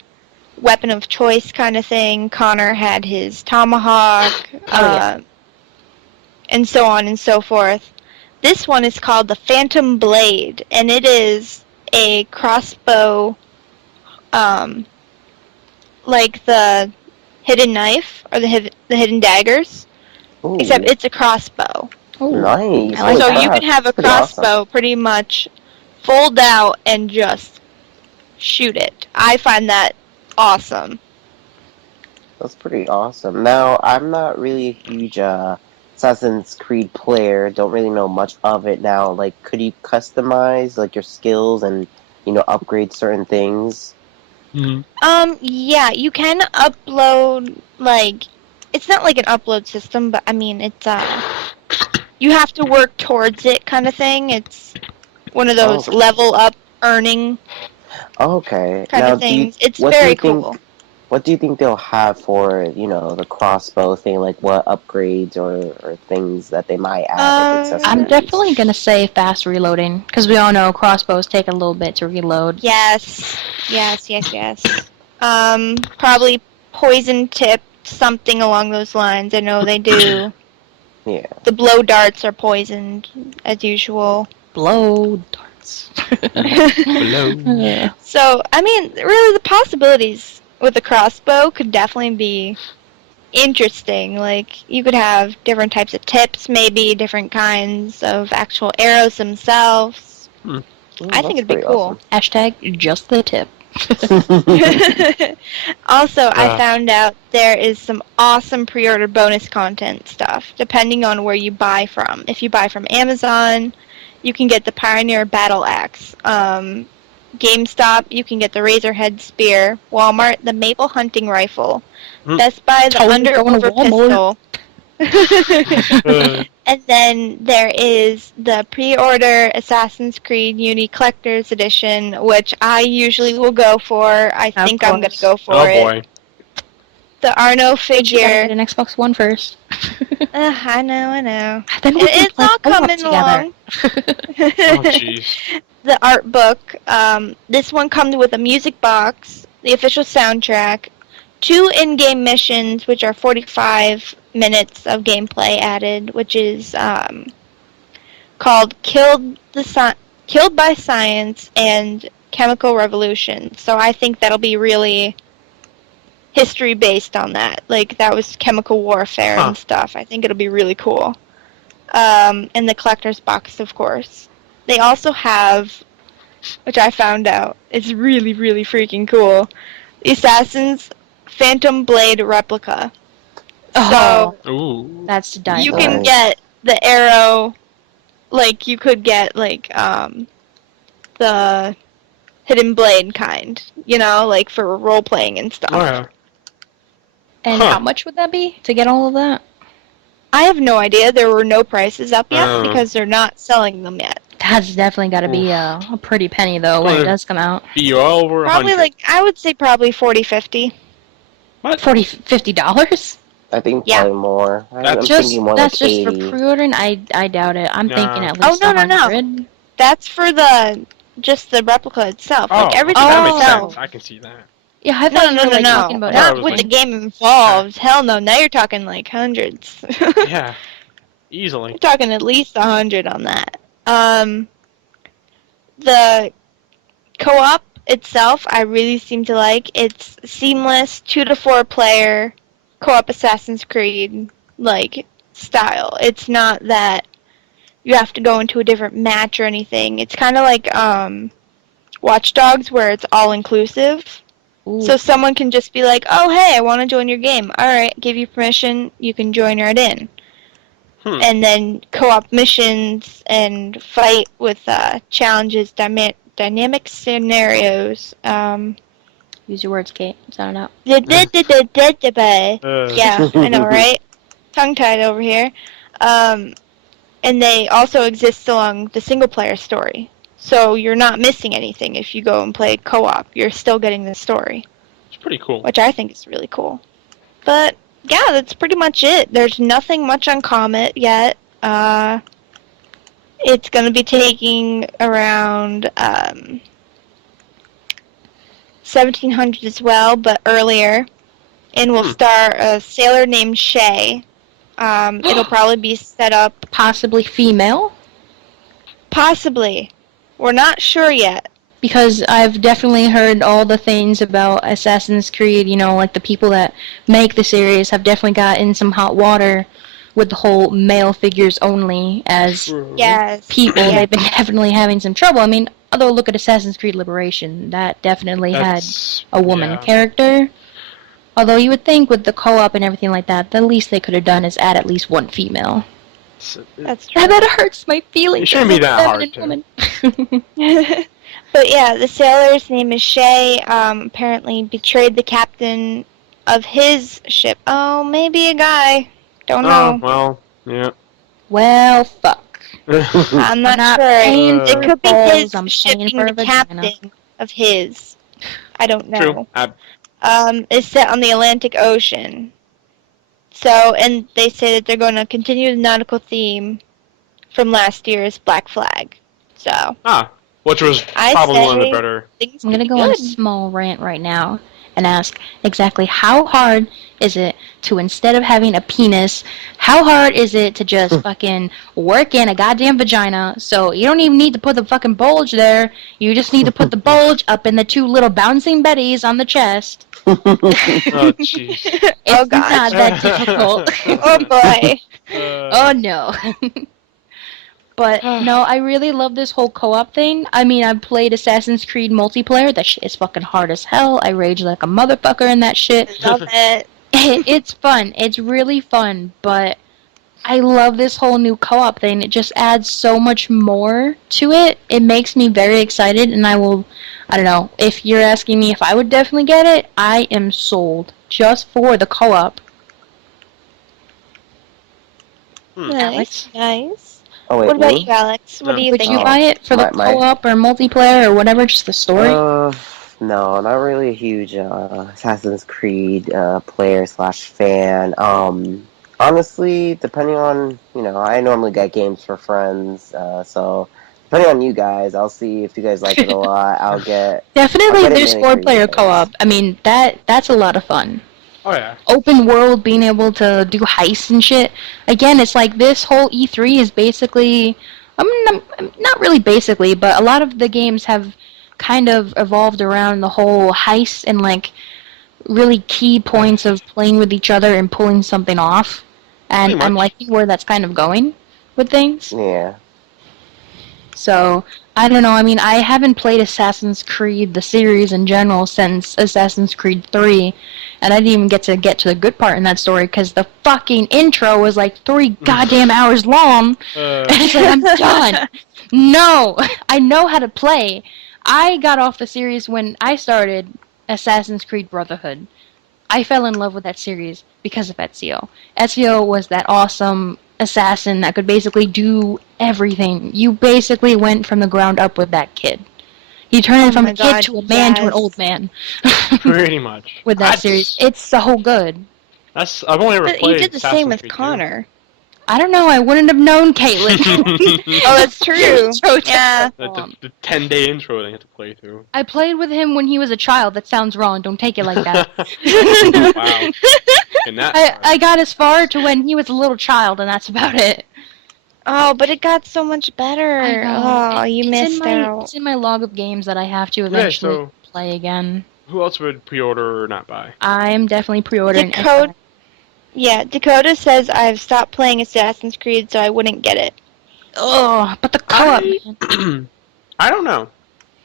weapon of choice kind of thing. Connor had his tomahawk, and so on and so forth. This one is called the Phantom Blade, and it is a crossbow, like the hidden knife or the hidden daggers, Ooh, except it's a crossbow. nice. I like So that. you can have a That's pretty awesome. crossbow pretty much fold out and just shoot it. I find that awesome. That's pretty awesome. Now, I'm not really a huge Assassin's Creed player. Don't really know much of it now. Like, could you customize like your skills and upgrade certain things? Yeah, you can upload, like, it's not like an upload system, but I mean, it's, you have to work towards it kind of thing. It's one of those level up earning Okay. kind now, of things. It's what do very you think- cool. what do you think they'll have for, the crossbow thing? Like, what upgrades or things that they might add with accessories? I'm definitely going to say fast reloading, because we all know crossbows take a little bit to reload. Yes. Probably poison tip, something along those lines. I know they do. Yeah. The blow darts are poisoned, as usual. Blow darts. Hello. So, I mean, really the possibilities with the crossbow could definitely be interesting. Like, you could have different types of tips, maybe different kinds of actual arrows themselves. I think it'd be cool. Hashtag just the tip. Also, I found out there is some awesome pre-order bonus content stuff, depending on where you buy from. If you buy from Amazon, you can get the Pioneer Battle Axe. GameStop, you can get the Razorhead Spear. Walmart, the Maple Hunting Rifle. Best Buy, the Undercover Pistol. And then there is the pre-order Assassin's Creed Uni Collector's Edition, which I usually will go for. I think I'm going to go for it. Oh boy. The Arno figure. You gotta get an Xbox One first. I know. Then we can It's play all co-op coming along. Oh jeez. The art book. This one comes with a music box, the official soundtrack, 2 in-game missions, which are 45 minutes of gameplay added, which is called Killed by Science and Chemical Revolution. So I think that'll be really history based on that. Like, that was chemical warfare and stuff. I think it'll be really cool. And the collector's box, of course. They also have, which I found out, it's really, really freaking cool, the Assassin's Phantom Blade replica. Oh, So, Ooh. that's to die you for. can get the arrow, like, you could get, like, the hidden blade kind, like for role-playing and stuff. Oh, yeah. And how much would that be to get all of that? I have no idea. There were no prices up yet because they're not selling them yet. That's definitely got to be a pretty penny, though, when it does come out. Be over 100. Probably, I would say probably $40-50. What? $50? I think Yeah. probably more. I'm That's thinking more just like 80. for pre-ordering? I doubt it. I'm thinking at Oh, least no. 100. That's for just the replica itself. Oh, like everything that makes else. sense. I can see that. Yeah, I thought you were talking about Not it. with the game involved. Hell no. Now you're talking like hundreds. Yeah. Easily. You're talking at least 100 on that. The co-op itself, I really seem to like. It's seamless 2 to 4 player co-op Assassin's Creed style. It's not that you have to go into a different match or anything. It's kind of like Watch Dogs, where it's all inclusive. Ooh. So someone can just be like, "Oh, hey, I want to join your game. All right, give you permission. You can join right in." And then co-op missions and fight with challenges, dynamic scenarios. Use your words, Kate. Sound it out. Yeah, I know, right? Tongue-tied over here. And they also exist along the single-player story. So you're not missing anything if you go and play co-op. You're still getting the story. It's pretty cool. Which I think is really cool. But, yeah, that's pretty much it. There's nothing much on Comet yet. It's going to be taking around 1700 as well, but earlier. And we'll star a sailor named Shay. It'll probably be set up... Possibly female? Possibly. We're not sure yet. Because I've definitely heard all the things about Assassin's Creed, like the people that make the series have definitely got in some hot water with the whole male figures only as people. Yeah. They've been definitely having some trouble. I mean, although look at Assassin's Creed Liberation, that definitely had a woman character. Although you would think with the co-op and everything like that, the least they could have done is add at least one female. That's true. That hurts my feelings. It shouldn't be that hard, woman. But yeah, the sailor's name is Shay. Apparently betrayed the captain of his ship. Oh, maybe a guy. Don't know. Well, yeah. Well, fuck. I'm not sure. It could be his ship being the captain of his. I don't know. True. is set on the Atlantic Ocean. So, and they say that they're going to continue the nautical theme from last year's Black Flag. So, Which was I probably one of the say better. things I'm gonna could go be on a good. small rant right now and ask exactly how hard is it to, instead of having a penis, how hard is it to just fucking work in a goddamn vagina? So you don't even need to put the fucking bulge there. You just need to put the bulge up in the two little bouncing betties on the chest. Oh, jeez. It's Oh, God. not that difficult. Oh, boy. Oh no. But no, I really love this whole co-op thing. I mean, I've played Assassin's Creed multiplayer. That shit is fucking hard as hell. I rage like a motherfucker in that shit. Love it. It's fun. It's really fun. But I love this whole new co-op thing. It just adds so much more to it. It makes me very excited, and I don't know, if you're asking me if I would definitely get it, I am sold just for the co-op. Nice. Nice. Oh wait, What about me? you, Alex? What do you Would think? you buy it for the My- co-op or multiplayer or whatever, just the story? No, not really a huge Assassin's Creed player/fan. Honestly, depending on, I normally get games for friends, so depending on you guys, I'll see if you guys like it a lot. I'll Definitely, get it there's mainly for you 4-player guys. co-op. I mean, that's a lot of fun. Oh, yeah. Open world, being able to do heists and shit. Again, it's like this whole E3 is basically, not really basically, but a lot of the games have kind of evolved around the whole heist and like really key points of playing with each other and pulling something off. And Pretty I'm much. liking where that's kind of going with things. Yeah. So, I don't know, I mean, I haven't played Assassin's Creed, the series in general, since Assassin's Creed 3, and I didn't even get to the good part in that story, because the fucking intro was like 3 goddamn hours long, and it's like, I'm done. No! I know how to play. I got off the series when I started Assassin's Creed Brotherhood. I fell in love with that series because of Ezio. Ezio was that awesome assassin that could basically do everything. You basically went from the ground up with that kid. He turned from my a kid God, to a man to an yes. old man Pretty much. with that series. It's so good. I've only ever But played you did the Assassin's same with Creed 2. Connor. I don't know, I wouldn't have known Caitlin. Oh, that's true. Intro took Yeah. so long. The 10-day intro they had to play through. I played with him when he was a child. That sounds wrong. Don't take it like that. Wow. And that I got as far to when he was a little child, and that's about it. Oh, but it got so much better. I know. Oh, you missed out. It's in my log of games that I have to eventually so- play again. who else would pre-order or not buy? I'm definitely pre-ordering. Dakota- Yeah, Dakota says I've stopped playing Assassin's Creed, so I wouldn't get it. Oh, but the co-op, I- man. I don't know.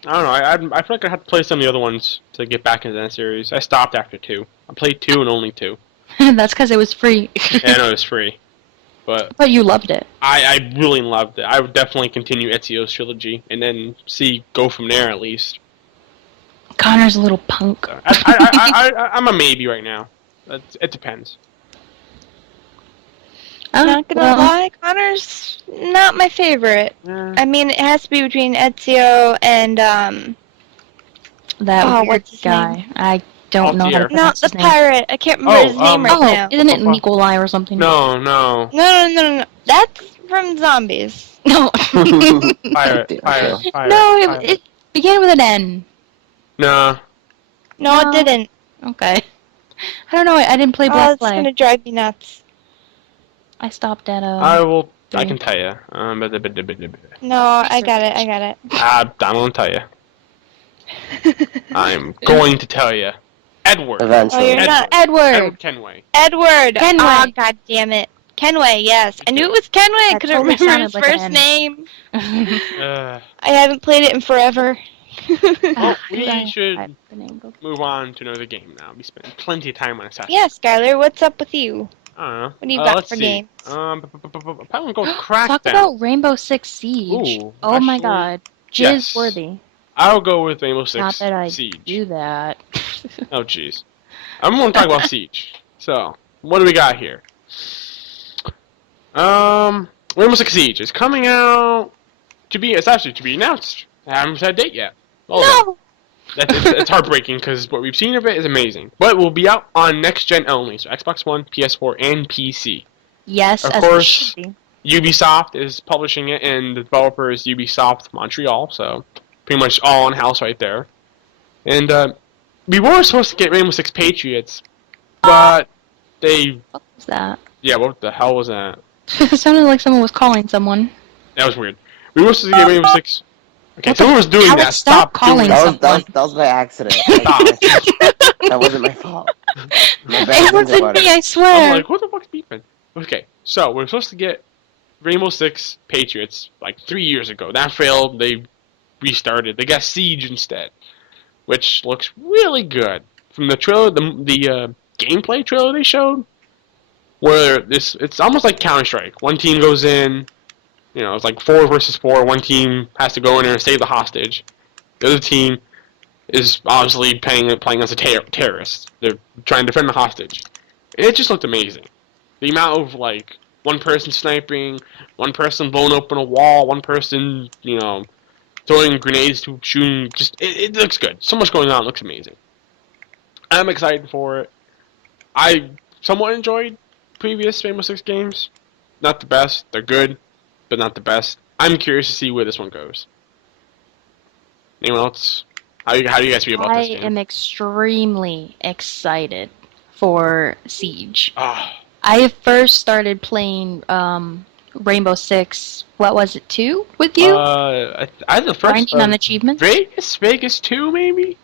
I feel like I have to play some of the other ones to get back into that series. I stopped after 2. I played 2 and only 2. That's because it was free. And it was free. But But you loved it. I really loved it. I would definitely continue Ezio's trilogy and then go from there at least. Connor's a little punk. I'm a maybe right now. It depends. Oh, Not gonna well, lie, Connor's not my favorite. I mean, it has to be between Ezio and, that Oh, weird what's his guy. name? I don't know how to Altier. no, pronounce the his name. pirate. I can't remember his name right Oh, now. isn't it Nikolai or something? No. No. That's from Zombies. No. Pirate. No, it began with an N. No. No, No. it didn't. Okay. I don't know. I didn't play Oh, Black it's Flag. gonna drive me nuts. I stopped at I can tell you. No, I got it. I don't tell you. I'm going to tell you. Edward. Oh, Eventually. you're not. Edward. Kenway. Edward. Kenway. Oh, God damn it. Kenway, yes. I knew it was Kenway. I That couldn't totally remember his sounded like an first N. name. Uh, I haven't played it in forever. well, we should I've been able to- move on to another game now. We spent plenty of time on Assassin's Yeah, Skylar, what's up with you? I don't know. What do you got let's for see. games? Probably go with Crackdown. Talk about Rainbow Six Siege. Ooh, Oh my actually, god. yes. Jizz worthy. I'll go with Rainbow Six Not that I Siege. do that. Oh, jeez. I'm going to talk about Siege. So, what do we got here? Rainbow Six Siege is coming out it's actually to be announced. I haven't set a date yet. Well, No! It's heartbreaking because what we've seen of it is amazing. But it will be out on next gen only, so Xbox One, PS4, and PC. Yes, Of as it course, should be. Ubisoft is publishing it, and the developer is Ubisoft Montreal, so pretty much all in-house right there. And we were supposed to get Rainbow Six Patriots, but they... What was that? Yeah, what the hell was that? It sounded like someone was calling someone. That was weird. We were supposed to get Rainbow Six... Okay, What the someone was doing Alex, that. stop calling doing someone. That was by accident. Stop. That wasn't my fault. My bad. It Think wasn't about me, it. I swear. I'm like, what the fuck's beeping? Okay, so we're supposed to get Rainbow Six Patriots like 3 years ago. That failed. They restarted. They got Siege instead, which looks really good. From the trailer, the gameplay trailer they showed, where it's almost like Counter-Strike. One team goes in, it's like 4 versus 4. One team has to go in there and save the hostage. The other team is obviously playing as a terrorist. They're trying to defend the hostage. It just looked amazing. The amount of like one person sniping, one person blowing open a wall, one person throwing grenades to shooting. Just it looks good. So much going on. It looks amazing. I'm excited for it. I somewhat enjoyed previous Rainbow Six games. Not the best. They're good, but not the best. I'm curious to see where this one goes. Anyone else? How do you guys feel about I this game? am extremely excited for Siege. Ah, I first started playing Rainbow Six, what was it, 2 with you? I the first Grinding on achievements? Vegas 2 maybe.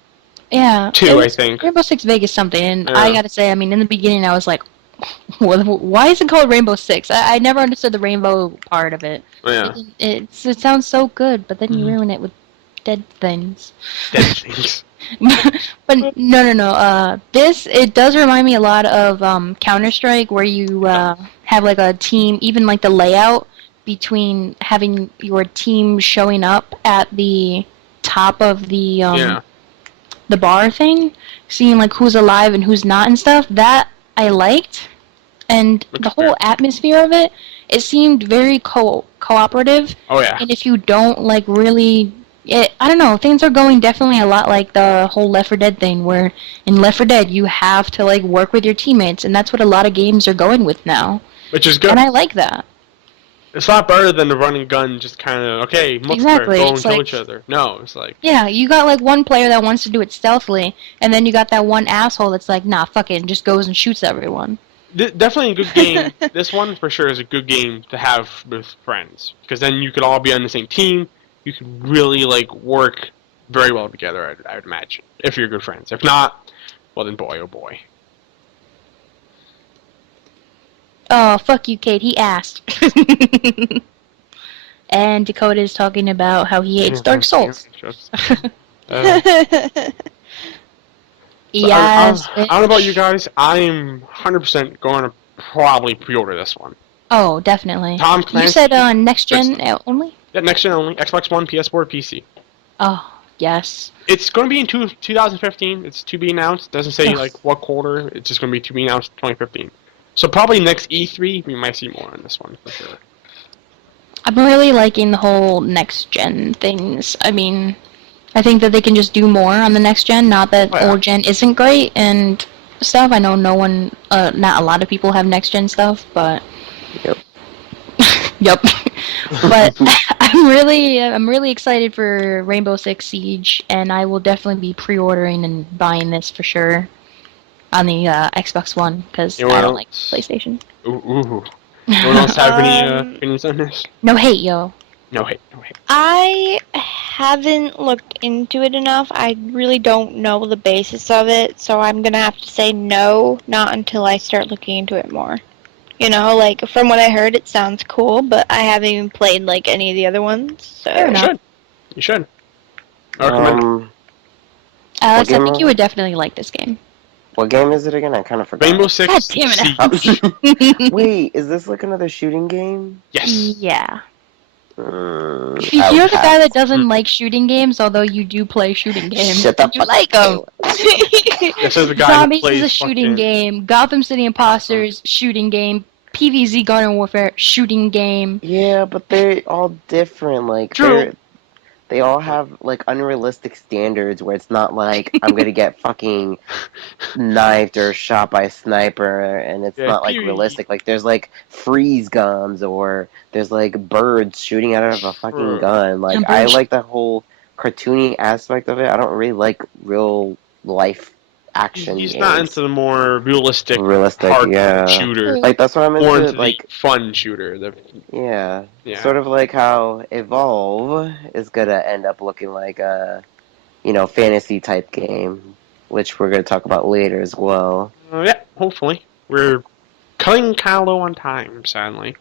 Yeah. 2, it I was think. Rainbow Six Vegas something, and Yeah. I gotta say, I mean, in the beginning I was like, why is it called Rainbow Six? I never understood the rainbow part of it. Yeah. It sounds so good, but then you Mhm. ruin it with dead things. Dead things. But no. It does remind me a lot of Counter-Strike, where you have like a team, even like the layout between having your team showing up at the top of the the bar thing, seeing like who's alive and who's not and stuff. That I liked, and Looks the whole fair. atmosphere of it. It seemed very cooperative. Oh yeah. And if you don't like really, I don't know, things are going definitely a lot like the whole Left 4 Dead thing, where in Left 4 Dead you have to like work with your teammates, and that's what a lot of games are going with now. Which is good. And I like that. It's a lot better than the running gun, just kind of multiplayer, Exactly, go and it's kill like- each other. No, it's like Yeah, you got like one player that wants to do it stealthily, and then you got that one asshole that's like, nah, fuck it, and just goes and shoots everyone. definitely a good game. This one for sure is a good game to have with friends, because then you could all be on the same team. You could really like work very well together. I would imagine, if you're good friends. If not, well then boy, oh boy. Oh, fuck you, Kate, he asked. And Dakota is talking about how he hates Dark Souls. Yes. I don't know about you guys. I'm 100% going to probably pre-order this one. Oh, definitely. Tom You Clancy. said next gen only? Yeah, next gen only. Xbox One, PS4, PC. Oh, yes. It's going to be in 2015. It's to be announced. Doesn't say Ugh. like what quarter. It's just going to be to be announced 2015. So probably next E3 we might see more on this one for sure. I'm really liking the whole next gen things. I mean, I think that they can just do more on the next gen. Not that Oh, yeah. old gen isn't great and stuff. I know not a lot of people have next gen stuff, but Yep. yep. But I'm really excited for Rainbow Six Siege, and I will definitely be pre-ordering and buying this for sure on the Xbox One, because Anyone I don't like else? PlayStation. Ooh. Anyone else have any opinions on this? No hate, yo. No hate. I haven't looked into it enough. I really don't know the basis of it, so I'm gonna have to say no, not until I start looking into it more. Like from what I heard, it sounds cool, but I haven't even played like any of the other ones. So Fair You enough. should. You should. I recommend it. Alex, I game think is you it? would definitely like this game. What game is it again? I kind of forgot. Rainbow Six. God damn it, Siege. Alex. Wait, is this like another shooting game? Yes. Yeah. Mm, If you're the guy that doesn't like shooting games, although you do play shooting games, Shut the and you fuck like them. This is the guy who Zombies plays is a shooting fucking- game. Gotham City Imposters, shooting game. PvZ Garden Warfare, shooting game. Yeah, but they're all different. Like True. they all have like unrealistic standards where it's not like I'm gonna get fucking knifed or shot by a sniper, and it's Yeah, not like period. realistic. Like there's like freeze guns, or there's like birds shooting out of a fucking gun. Like And I birds- like the whole cartoony aspect of it. I don't really like real life action He's games. not into the more realistic Realistic, yeah. shooter. Like that's what I'm More into. into Like the fun shooter. yeah, Yeah. sort of like how Evolve is gonna end up looking like a, fantasy type game, which we're gonna talk about later as well. Yeah, hopefully. We're cutting kind of low on time, sadly.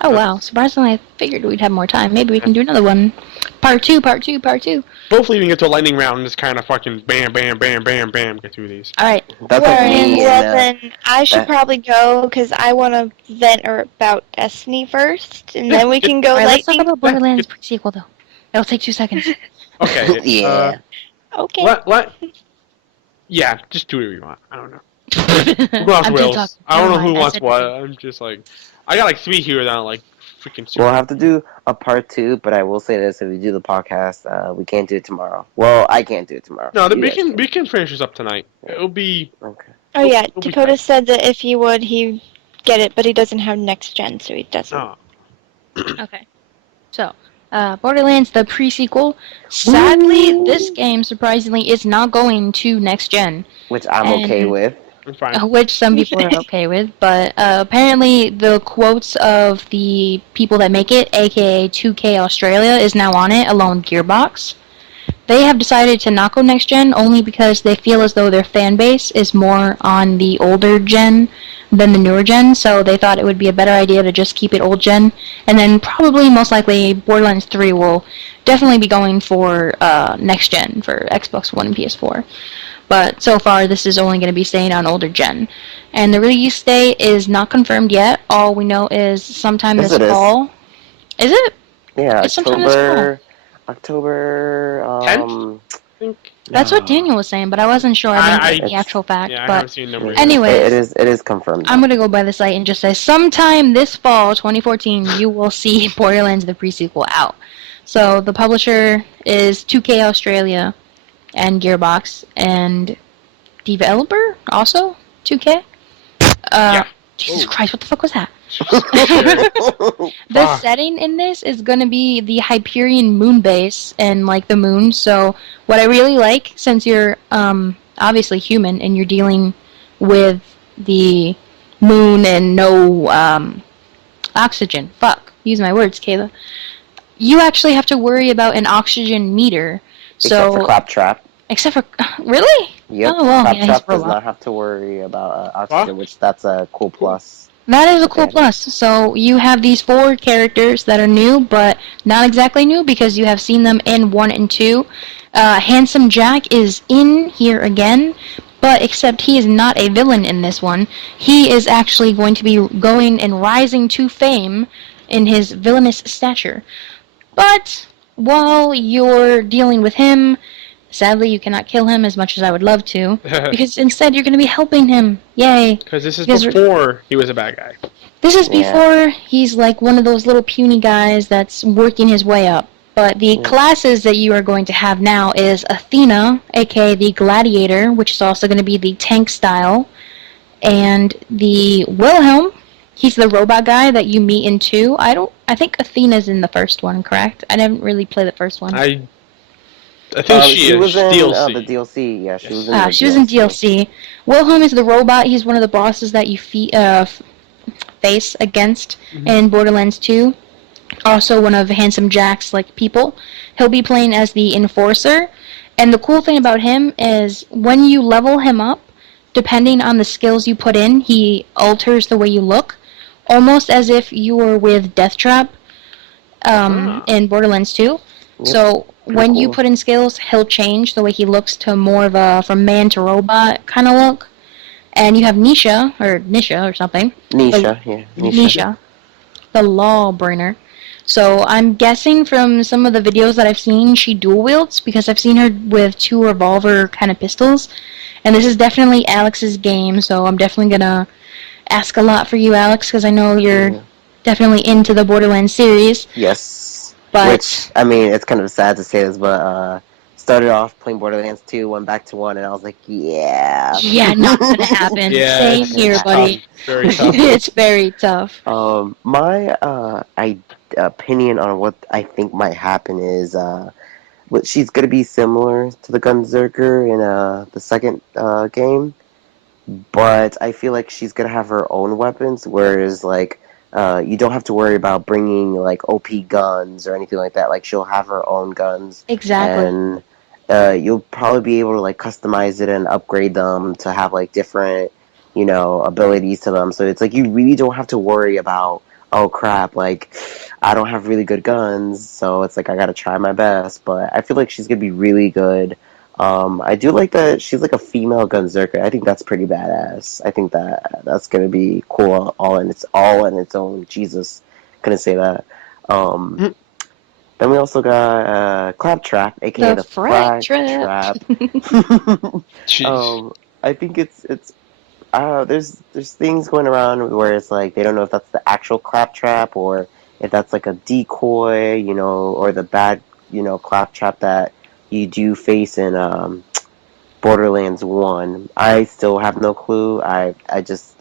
Oh wow! Surprisingly, I figured we'd have more time. Maybe we can do another one. Part two. Hopefully we can get to a lightning round and just kind of fucking bam, bam, bam, bam, bam, get through these. All right. That's like me. Well, And, then I should that- probably go because I want to vent about Destiny first, and then we can go All right. Let's talk lightning. about Borderlands pre-sequel though. It'll take 2 seconds. Okay. yeah. Okay. What? Yeah, just do whatever you want. I don't know. Who else I'm wills? talking. I don't know Never who mind, I wants said what. nothing. I'm just like, I got like 3 here that are like freaking. We'll have to do a part 2, but I will say this: if we do the podcast, we can't do it tomorrow. Well, I can't do it tomorrow. No, You guys we can finish this up tonight. It'll be. Okay. Oh yeah, It'll be Dakota fine. said that if he would, he'd get it, but he doesn't have next gen, so he doesn't. Oh. Okay. So, Borderlands, the pre-sequel. Sadly, Ooh. this game, surprisingly, is not going to next gen, Which I'm okay And- with. I'm fine. which some people are okay with. But apparently, the quotes of the people that make it, aka 2K Australia, is now on it, along with Gearbox. They have decided to not go next gen only because they feel as though their fan base is more on the older gen than the newer gen, so they thought it would be a better idea to just keep it old gen, and then probably, most likely, Borderlands 3 will definitely be going for next gen for Xbox One and PS4. But so far, this is only going to be staying on older gen. And the release date is not confirmed yet. All we know is sometime Yes, this it is. fall. Is it? Yeah, It's sometime this October. 10th? I think. That's what Daniel was saying, but I wasn't sure. I didn't get the I- actual fact. Yeah, I but haven't seen numbers. Anyways. It is confirmed. I'm going to go by the site and just say sometime this fall, 2014, you will see Borderlands the pre-sequel out. So the publisher is 2K Australia and Gearbox, and developer also 2K. Yeah. Jesus Christ, what the fuck was that? the The Fuck. setting in this is going to be the Hyperion moon base and like the moon. So what I really like, since you're obviously human and you're dealing with the moon and no oxygen. Fuck, use my words, Kayla. You actually have to worry about an oxygen meter. Except for So Claptrap. except for really? Yep. Oh, well, yeah, he's Claptrap a does robot. not have to worry about oxygen, Huh? which that's a cool plus. That is a cool Okay. plus. So you have these 4 characters that are new, but not exactly new because you have seen them in 1 and 2. Handsome Jack is in here again, but except he is not a villain in this one. He is actually going to be going and rising to fame in his villainous stature. But while you're dealing with him, sadly you cannot kill him as much as I would love to, because instead you're going to be helping him. Yay. Because this is Because- before he was a bad guy. This is Yeah. before he's like one of those little puny guys that's working his way up. But the classes that you are going to have now is Athena, aka the Gladiator, which is also going to be the tank style, and the Wilhelm. He's the robot guy that you meet in 2. I think Athena's in the first one, correct? I didn't really play the first one. I think she is was in DLC. the DLC. Yeah, she was in. Yes. the She was in DLC. Wilhelm is the robot. He's one of the bosses that you face against in Borderlands 2. Also one of Handsome Jack's people. He'll be playing as the Enforcer. And the cool thing about him is when you level him up, depending on the skills you put in, he alters the way you look. Almost as if you were with Deathtrap in Borderlands 2. Yep. So when you cool. put in skills, he'll change the way he looks to more of a from man to robot kind of look. And you have Nisha or something. Nisha, yeah. Nisha, the Lawbringer. So I'm guessing from some of the videos that I've seen, she dual wields because I've seen her with 2 revolver kind of pistols. And this is definitely Alex's game, so I'm definitely gonna ask a lot for you, Alex, because I know you're Yeah. definitely into the Borderlands series. Yes. But Which, I mean, it's kind of sad to say this, but started off playing Borderlands 2, went back to 1, and I was like, yeah. yeah, not gonna happen. Yeah, Same it's here, tough. buddy. Very tough. It's very tough. My opinion on what I think might happen is what she's gonna be similar to the Gunzerker in the second game, but I feel like she's gonna have her own weapons, whereas like you don't have to worry about bringing like OP guns or anything like that. Like she'll have her own guns, Exactly. and you'll probably be able to like customize it and upgrade them to have like different, abilities to them. So it's like you really don't have to worry about, oh crap, like I don't have really good guns, so it's like I gotta try my best. But I feel like she's gonna be really good. I do like that she's like a female Gunzerker. I think that's pretty badass. I think that's gonna be cool all in its own. Jesus, couldn't say that. Then we also got Claptrap, aka the Frag Trap. Jeez. I think it's there's things going around where it's like they don't know if that's the actual Claptrap or if that's like a decoy, or the bad, Claptrap that you do face in Borderlands 1. I still have no clue. I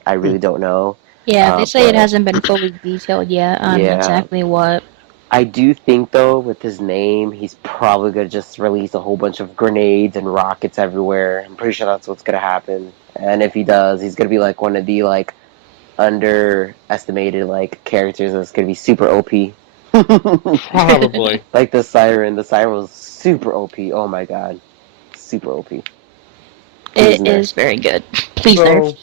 really don't know. Yeah, they say it but hasn't been fully detailed yet on Yeah. exactly what. I do think, though, with his name, he's probably going to just release a whole bunch of grenades and rockets everywhere. I'm pretty sure that's what's going to happen. And if he does, he's going to be like one of the like underestimated like characters that's going to be super OP. Probably. Like the Siren. The Siren was super OP. Oh my god. Super OP. It is very good. Please, So, nerf.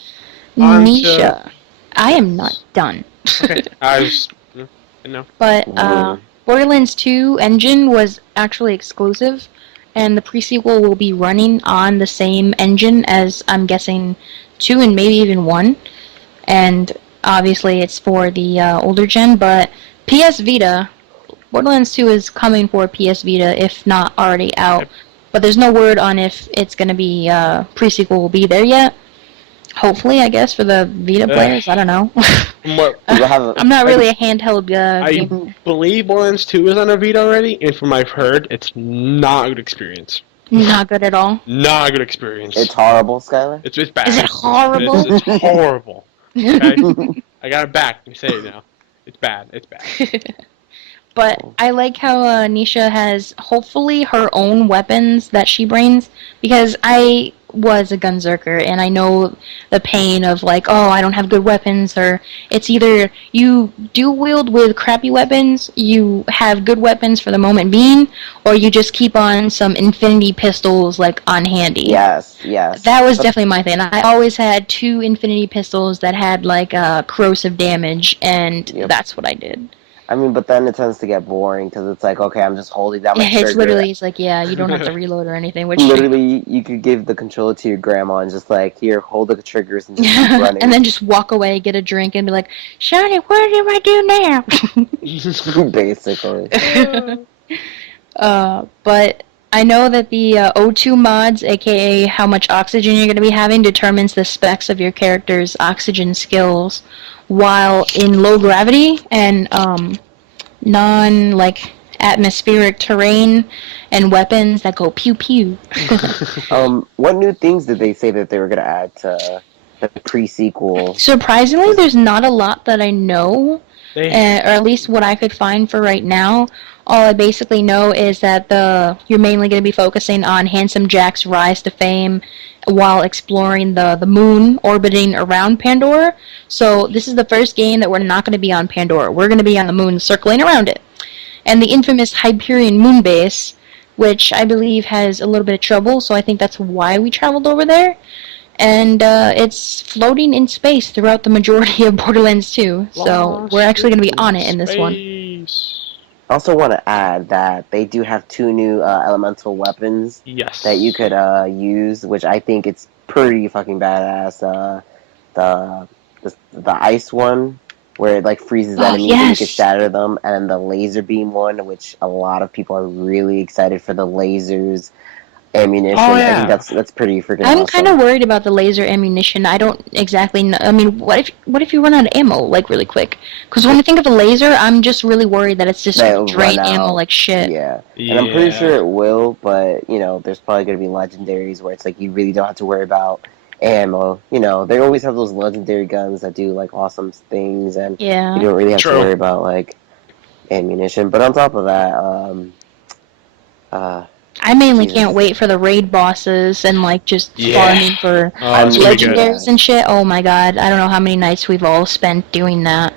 on to- Nisha. I am not done. Okay. I was. No. But Mm. Borderlands 2 engine was actually exclusive, and the pre-sequel will be running on the same engine as, I'm guessing, 2 and maybe even 1. And obviously it's for the older gen, but PS Vita, Borderlands 2 is coming for PS Vita, if not already out. Yep. But there's no word on if it's going to be, pre-sequel will be there yet. Hopefully, I guess, for the Vita players. I don't know. From what I'm not really a handheld I game. believe Borderlands 2 is on a Vita already, and from what I've heard, it's not a good experience. Not good at all. Not a good experience. It's horrible, Skylar. It's bad. Is it horrible? It's horrible. Okay? I got it back. You say it now. It's bad. It's bad. But I like how Nisha has hopefully her own weapons that she brings, because I was a Gunzerker and I know the pain of like, oh, I don't have good weapons, or it's either you do wield with crappy weapons, you have good weapons for the moment being, or you just keep on some infinity pistols like on handy. Yes. That was definitely my thing. I always had 2 infinity pistols that had like corrosive damage, and Yep. that's what I did. I mean, but then it tends to get boring because it's like, okay, I'm just holding down my trigger. It's literally, it's like, yeah, you don't have to reload or anything. Which Literally, you could give the controller to your grandma and just like, here, hold the triggers and just keep running. and then just walk away, get a drink, and be like, Shani, what do I do now? Basically. But I know that the O2 mods, aka how much oxygen you're going to be having, determines the specs of your character's oxygen skills, while in low gravity and atmospheric terrain and weapons that go pew pew. What new things did they say that they were going to add to the pre-sequel? Surprisingly, there's not a lot that I know. Or They, at least what I could find for right now. All I basically know is that you're mainly going to be focusing on Handsome Jack's rise to fame while exploring the moon orbiting around Pandora. So this is the first game that we're not going to be on Pandora. We're going to be on the moon circling around it. And the infamous Hyperion moon base, which I believe has a little bit of trouble, so I think that's why we traveled over there. And it's floating in space throughout the majority of Borderlands 2, so we're actually going to be on it in this one. I also want to add that they do have 2 new elemental weapons Yes. that you could use, which I think it's pretty fucking badass. The ice one, where it like freezes enemies and you yes. can shatter them, and the laser beam one, which a lot of people are really excited for the lasers. ammunition. Oh, I yeah. think that's pretty freaking I'm awesome. kind of worried about the laser ammunition. I don't exactly know. I mean, what if you run out of ammo like really quick? Because when I think of a laser, I'm just really worried that it's just That gonna it'll drain run ammo out. like shit. Yeah. Yeah. And I'm pretty sure it will, but, there's probably going to be legendaries where it's like you really don't have to worry about ammo. They always have those legendary guns that do, like, awesome things, and Yeah. you don't really have True. to worry about, like, ammunition. But on top of that, I mainly Jesus. can't wait for the raid bosses and like just Yeah. farming for That's gonna be good. legendaries and shit. Oh my god, I don't know how many nights we've all spent doing that.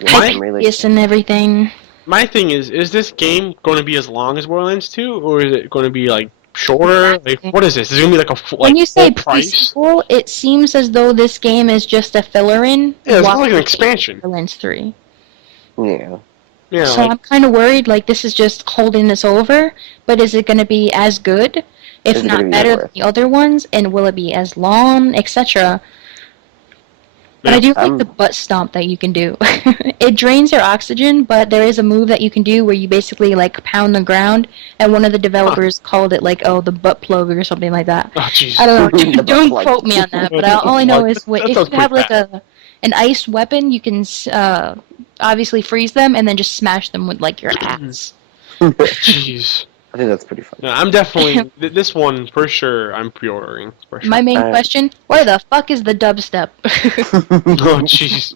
Yeah, I'm really Yes, and everything. My thing is this game going to be as long as Borderlands 2, or is it going to be like shorter? Like, what is this? Is it going to be like a When you say full price? pre-sequel, it seems as though this game is just a filler-in. Yeah, it's while not like an we expansion. Borderlands 3. Yeah. Yeah, So I'm kind of worried, like, this is just holding this over, but is it going to be as good, if Is it gonna not be better worth than the other ones, and will it be as long, etc.? But I do like the butt stomp that you can do. It drains your oxygen, but there is a move that you can do where you basically, like, pound the ground, and one of the developers called it, like, the butt plug or something like that. Oh, jeez. I don't The know, butt don't plug. quote me on that, but all I know is That if sounds you have, pretty like, an iced weapon, you can obviously freeze them and then just smash them with, like, your axe. Jeez. I think that's pretty fun. No, I'm definitely this one for sure. I'm pre-ordering for sure. My main Alright. question, where the fuck is the dubstep? Oh, jeez.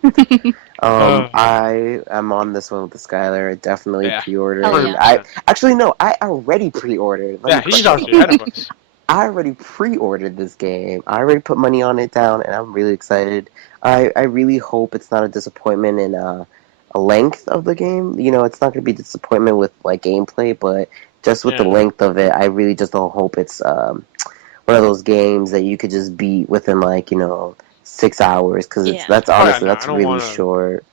I am on this one with the Skylar. I definitely Yeah. pre-ordered. Oh, yeah. I actually no, I already pre-ordered. Yeah, he's already ahead of us. I already pre-ordered this game. I already put money on it down, and I'm really excited. I really hope it's not a disappointment in a length of the game. It's not going to be a disappointment with like gameplay, but just with the length of it, I really just don't hope it's one of those games that you could just beat within 6 hours, because Yeah. that's honestly I that's don't really wanna- short.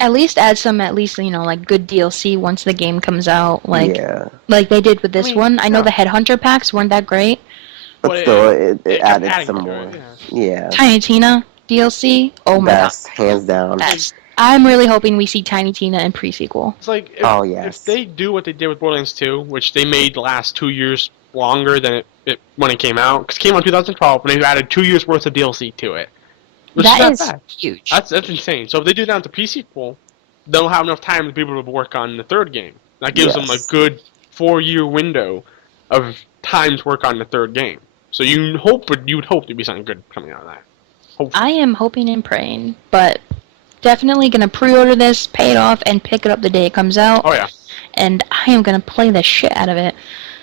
At least add some, like good DLC once the game comes out, like Yeah, they did with this I mean, one. I know yeah. the Headhunter packs weren't that great. but Well, still, it it kept added adding some to more. it, Yeah, Tiny Tina DLC, oh my best, hands down. god, best. I'm really hoping we see Tiny Tina in pre-sequel. It's like Oh, if yes. they do what they did with Borderlands 2, which they made last 2 years longer than it when it came out, because it came out in 2012, and they've added 2 years worth of DLC to it. Which That is is not bad. huge. That's insane. So if they do that with the pre-sequel, they'll have enough time to be able to work on the third game. That gives them a Yes. good 4-year window of time to work on the third game. So you'd hope there'd be something good coming out of that. Hopefully. I am hoping and praying, but definitely gonna pre-order this, pay it off, and pick it up the day it comes out. Oh yeah. And I am gonna play the shit out of it.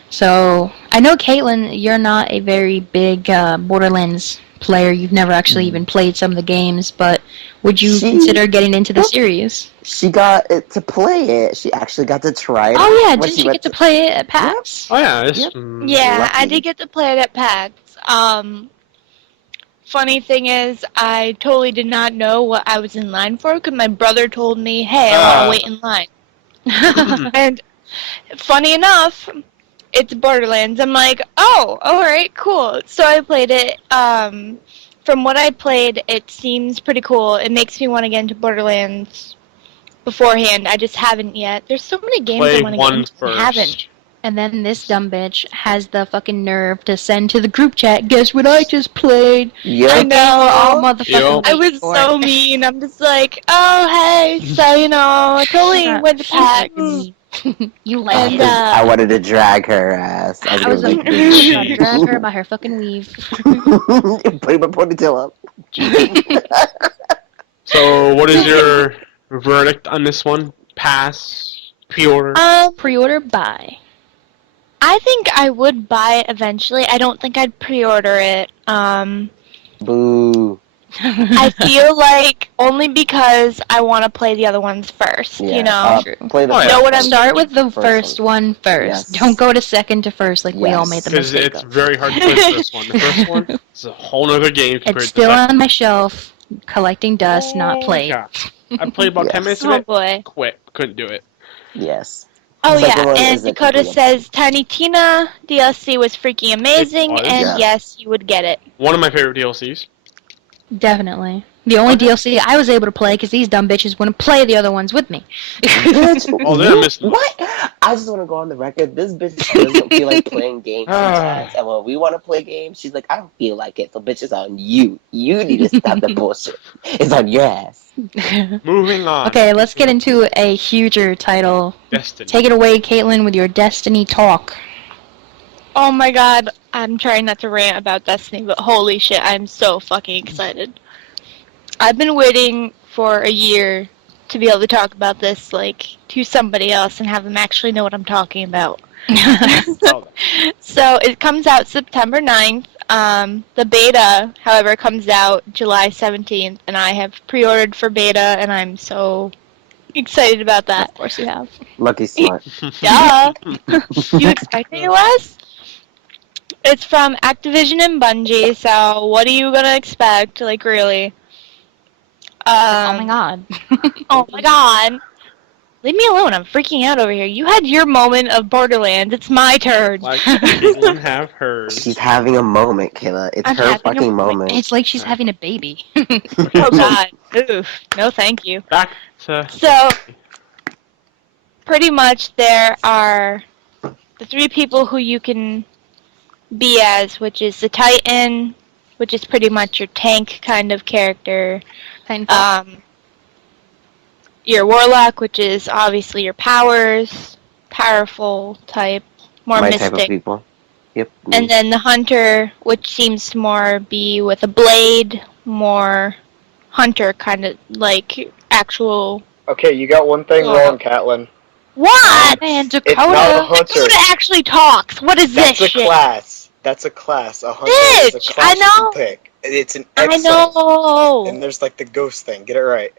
So I know, Caitlin, you're not a very big Borderlands player. You've never actually even played some of the games, but would you consider getting into the series? She got it to play it. She actually got to try it. Oh yeah, when didn't you went get to play it at PAX? Oh yeah. It's, Yep. Yeah, I Lucky. did get to play it at PAX. Funny thing is, I totally did not know what I was in line for because my brother told me, "Hey, I want to wait in line." And funny enough, it's Borderlands. I'm like, "Oh, all right, cool." So I played it. From what I played, it seems pretty cool. It makes me want to get into Borderlands beforehand. I just haven't yet. There's so many games I Play want to get one into and first. haven't. And then this dumb bitch has the fucking nerve to send to the group chat, guess what I just played? Yep. I We're all know. motherfucking Yep. I was waiting for so it. mean. I'm just like, oh, hey, so, I totally went to PAX. You like And, it. I wanted to drag her ass. I was like, like, trying to drag her by her fucking weave. putting my ponytail up. So what is your verdict on this one? Pass, pre-order. Pre-order, buy. I think I would buy it eventually. I don't think I'd pre-order it. Boo. I feel like only because I want to play the other ones first, Yeah, True. play the Oh, yeah. Know what I'm Start with the First first one first. Yes. Don't go to second to first like we all Yes. made the Because mistake it's of. very hard to play the first one. The first one is a whole other game compared It's to still the second. on my shelf, collecting dust, not played. Yeah. I played about 10 minutes of Oh it, boy. quit, couldn't do it. Yes. Oh Second yeah, one and is a Dakota complete says Tiny Tina DLC was freaking amazing, was, and yeah. yes, you would get it. One of my favorite DLCs. Definitely. The only DLC I was able to play because these dumb bitches wouldn't play the other ones with me. Oh, they're missing. What? I just want to go on the record. This bitch doesn't feel like playing games sometimes. And when we want to play games, she's like, I don't feel like it. So, bitch, it's on you. You need to stop the bullshit. It's on your ass. Moving on. Okay, let's get into a huger title. Destiny. Take it away, Caitlin, with your Destiny talk. Oh my god, I'm trying not to rant about Destiny, but holy shit, I'm so fucking excited. I've been waiting for a year to be able to talk about this, like, to somebody else and have them actually know what I'm talking about. So, it comes out September 9th. The beta, however, comes out July 17th, and I have pre-ordered for beta, and I'm so excited about that. Of course you have. Lucky slut. Duh! You expect me less? It's from Activision and Bungie, so what are you gonna expect? Like, really? Oh my god. Oh my god. Leave me alone, I'm freaking out over here. You had your moment of Borderlands, it's my turn. Like Caitlin have hers. She's having a moment, Kayla. It's I'm her having a fucking moment. It's like she's having a baby. Oh god. Oof. No thank you. Back to So, pretty much there are the three people who you can be as, which is the Titan, which is pretty much your tank kind of character. Your Warlock, which is obviously your powers, powerful type, more My mystic. type of people. Yep. And then the Hunter, which seems to more be with a blade, more hunter kind of like actual. Okay, you got one thing wrong, Caitlin. What? Man, It's not a Dakota. hunter. Dakota actually talks. What is That's this a shit? class. That's a class. A hunter is a Bitch, class I know. you can pick. It's an I excel. know. And there's like the ghost thing. Get it right.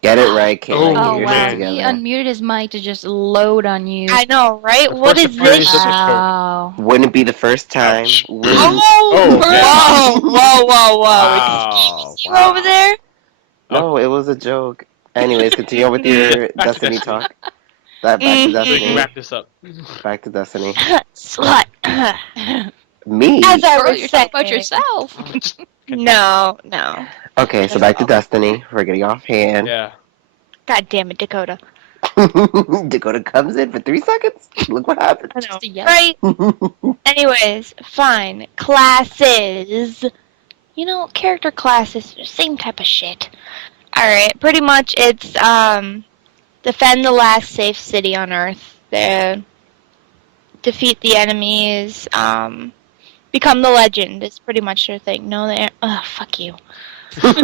Get it right, Kayla. Oh, Get Oh your wow, shit he together. unmuted his mic to just load on you. I know, right? The What first is appearance this? of the Wow. Wouldn't be the first time. Ouch. Wouldn't- Oh, Oh, whoa! Wow. Is you over there? No, it was a joke. Anyways, continue on with your Back to Destiny Destiny. talk. Back to Mhm. We can Destiny. wrap this up. Back to Destiny. Slut. Me? As I Girl, was you're saying. talking about yourself. No. Okay, so back to Destiny. We're getting off hand. Yeah. God damn it, Dakota. Dakota comes in for 3 seconds. Look what happened. I know. Just a yes. Right? Anyways, fine. Classes. You know, character classes, same type of shit. Alright, pretty much it's, defend the last safe city on Earth. Defeat the enemies, become the legend is pretty much your thing. No, they aren't. Fuck you. Just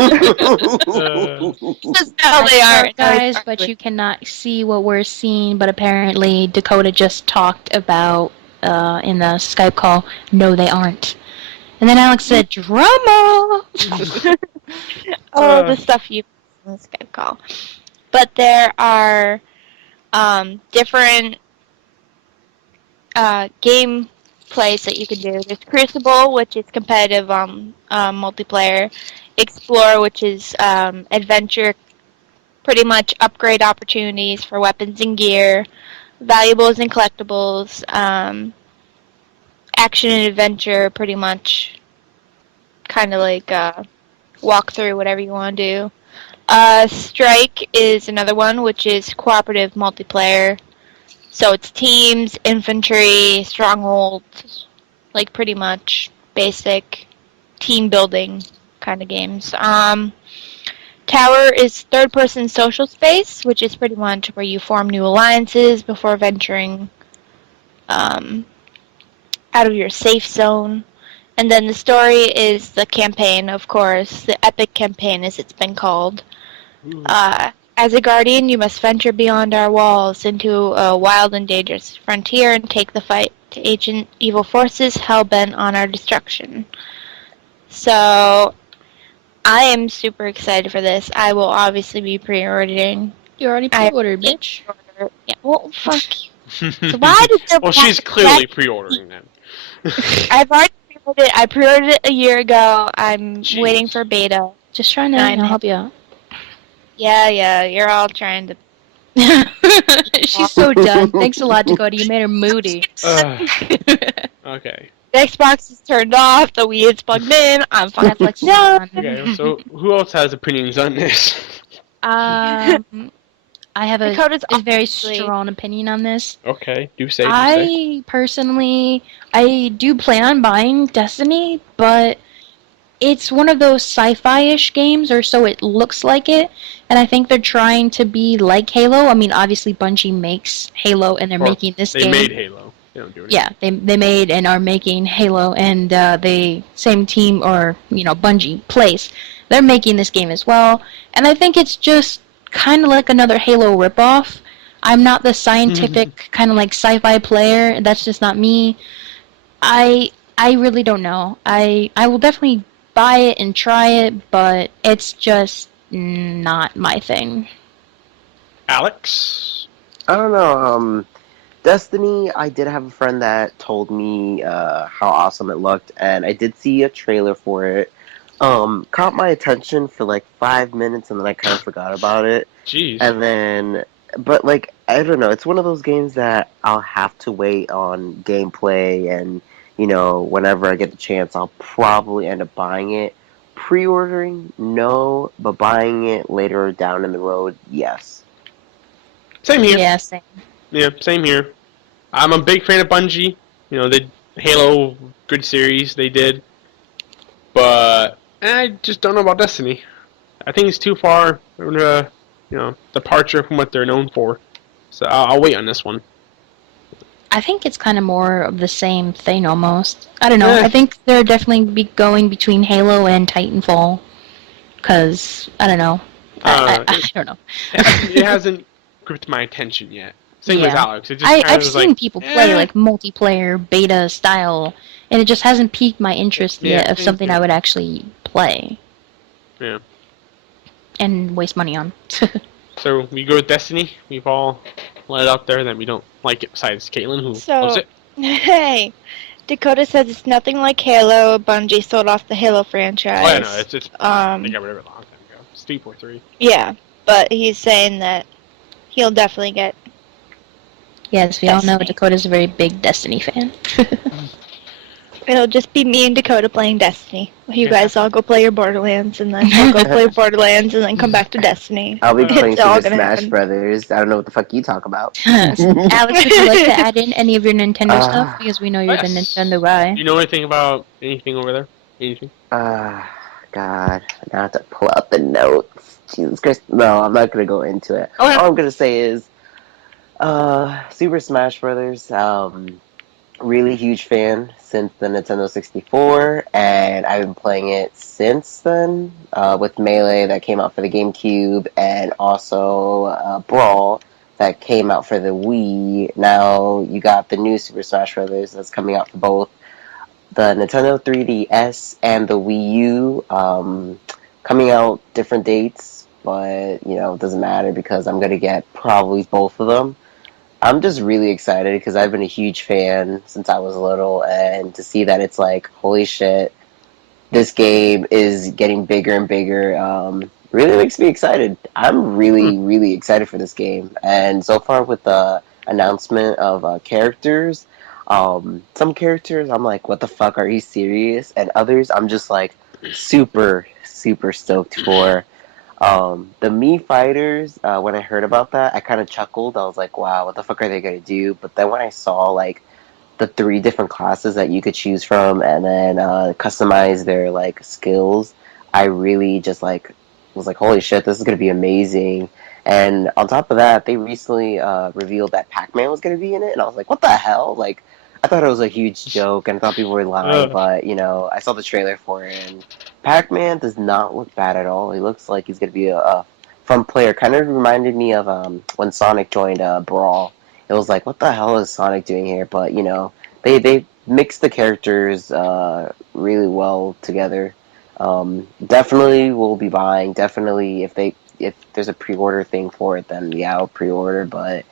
how they are. guys, but you cannot see what we're seeing. But apparently, Dakota just talked about in the Skype call. No, they aren't. And then Alex said, "Drama." All the stuff you in the Skype call. But there are different game plays that you can do. There's Crucible, which is competitive multiplayer. Explore, which is adventure, pretty much upgrade opportunities for weapons and gear. Valuables and collectibles. Action and adventure, pretty much kind of like walk through whatever you want to do. Strike is another one, which is cooperative multiplayer. So it's teams, infantry, strongholds, like pretty much basic team building kind of games. Tower is third-person social space, which is pretty much where you form new alliances before venturing out of your safe zone. And then the story is the campaign, of course, the epic campaign as it's been called. As a guardian, you must venture beyond our walls into a wild and dangerous frontier and take the fight to ancient evil forces hell-bent on our destruction. So, I am super excited for this. I will obviously be pre-ordering. You already pre-ordered, bitch. Yeah, well, fuck you. So why did there Well, she's clearly pre-ordering them. I've already pre-ordered it. I pre-ordered it a year ago. I'm Jeez. waiting for beta. Just trying to help you out. Yeah, you're all trying to... She's so done. Thanks a lot, Dakota. You made her moody. Okay. The Xbox is turned off, the Wii is plugged in, I'm fine. Netflix is No. on. Okay, so who else has opinions on this? I have Dakota's a very obviously- strong opinion on this. Okay, do say. I personally, I do plan on buying Destiny, but it's one of those sci-fi-ish games, or so it looks like it, and I think they're trying to be like Halo. I mean, obviously Bungie makes Halo, and they're Or making this They game. made Halo. They don't do it. Yeah, they made and are making Halo, and they same team, or Bungie plays. They're making this game as well, and I think it's just kind of like another Halo ripoff. I'm not the scientific kind of like sci-fi player. That's just not me. I really don't know. I will definitely buy it and try it, but it's just not my thing. Alex? I don't know. Destiny, I did have a friend that told me how awesome it looked, and I did see a trailer for it. Caught my attention for like 5 minutes, and then I kind of forgot about it. Jeez. And then, but like, I don't know. It's one of those games that I'll have to wait on gameplay, and whenever I get the chance, I'll probably end up buying it. Pre-ordering, no, but buying it later down in the road, yes. Same here. Yeah, same. Yeah, same here. I'm a big fan of Bungie. The Halo, good series they did. But I just don't know about Destiny. I think it's too far, departure from what they're known for. So I'll wait on this one. I think it's kind of more of the same thing almost. I don't know. Yeah. I think they're definitely going between Halo and Titanfall. Because, I don't know. I don't know. It hasn't gripped my attention yet. Same with Yeah. Alex. It just kind I've of seen like, people play like multiplayer beta style, and it just hasn't piqued my interest Yeah, yet of same something here. I would actually play Yeah. and waste money on. So we go with Destiny. We've all let it out there that we don't like it, besides Caitlin, who loves So, it. hey, Dakota says it's nothing like Halo. Bungie sold off the Halo franchise. Oh, yeah, no, it's they got rid of it a long time ago. It's 3.3. Yeah, but he's saying that he'll definitely get. Yes, we all know Destiny. Dakota's a very big Destiny fan. It'll just be me and Dakota playing Destiny. You guys all go play your Borderlands, and then I'll go play Borderlands, and then come back to Destiny. I'll be playing It's all Super gonna Smash happen. Brothers. I don't know what the fuck you talk about. Alex, would you like to add in any of your Nintendo stuff? Because we know you're the Yes. Nintendo guy. Do you know anything about anything over there? Anything? God. Now I have to pull out the notes. Jesus Christ. No, I'm not going to go into it. Okay. All I'm going to say is, Super Smash Brothers, really huge fan since the Nintendo 64, and I've been playing it since then, with Melee that came out for the GameCube, and also Brawl that came out for the Wii. Now you got the new Super Smash Brothers that's coming out for both the Nintendo 3DS and the Wii U, coming out different dates, but it doesn't matter because I'm gonna get probably both of them. I'm just really excited because I've been a huge fan since I was little, and to see that it's like, holy shit, this game is getting bigger and bigger, really makes me excited. I'm really, really excited for this game. And so far with the announcement of characters, some characters I'm like, what the fuck, are you serious? And others I'm just like super, super stoked for. The Mii fighters, when I heard about that, I kind of chuckled. I was like, wow, what the fuck are they going to do? But then when I saw, like, the 3 different classes that you could choose from and then customize their, like, skills, I really just, like, was like, holy shit, this is going to be amazing. And on top of that, they recently revealed that Pac-Man was going to be in it, and I was like, what the hell? Like, I thought it was a huge joke, and I thought people were lying, but, I saw the trailer for it, and Pac-Man does not look bad at all. He looks like he's going to be a fun player. Kind of reminded me of when Sonic joined Brawl. It was like, what the hell is Sonic doing here? But, they mixed the characters really well together. Definitely will be buying. Definitely, if there's a pre-order thing for it, then yeah, I'll pre-order. But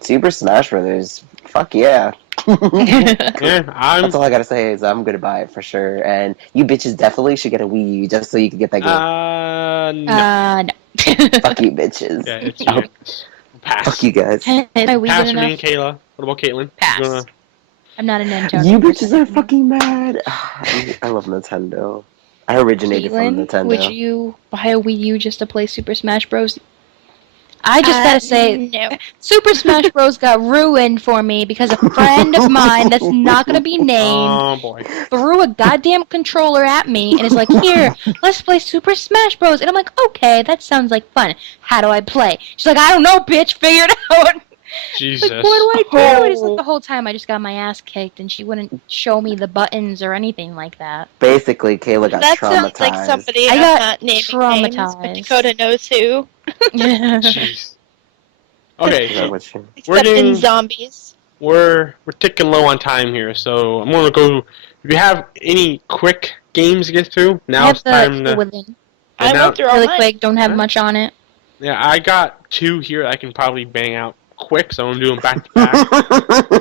Super Smash Brothers, fuck yeah. Yeah, That's all I gotta say is I'm gonna buy it for sure. And you bitches definitely should get a Wii U just so you can get that game. no. No. Fuck you bitches. Yeah, it's Oh, pass. fuck you guys. Am I Wii Pass good for me enough? and Kayla. What about Caitlin? Pass. You wanna- I'm not a Nintendo. You person. bitches are fucking mad. I love Nintendo. I originated from Caitlin, Nintendo. would you buy a Wii U just to play Super Smash Bros? I just gotta say, no. Super Smash Bros. Got ruined for me because a friend of mine that's not gonna be named Oh boy. threw a goddamn controller at me and is like, here, let's play Super Smash Bros. And I'm like, okay, that sounds like fun. How do I play? She's like, I don't know, bitch, figure it out. Jesus. Like, what do I do? And it's like the whole time I just got my ass kicked and she wouldn't show me the buttons or anything like that. Basically, Kayla got That traumatized. sounds like somebody, I I'm got not naming names, but traumatized. Dakota knows who. Jeez. Okay, Is that so what she- Except getting- in zombies. we're ticking low on time here, so I'm gonna go. If you have any quick games to get through, I now have it's time the to. within. I now- went through all Really mine. quick, don't have Huh? much on it. Yeah, I got 2 here I can probably bang out quick, so I'm gonna do them back to back.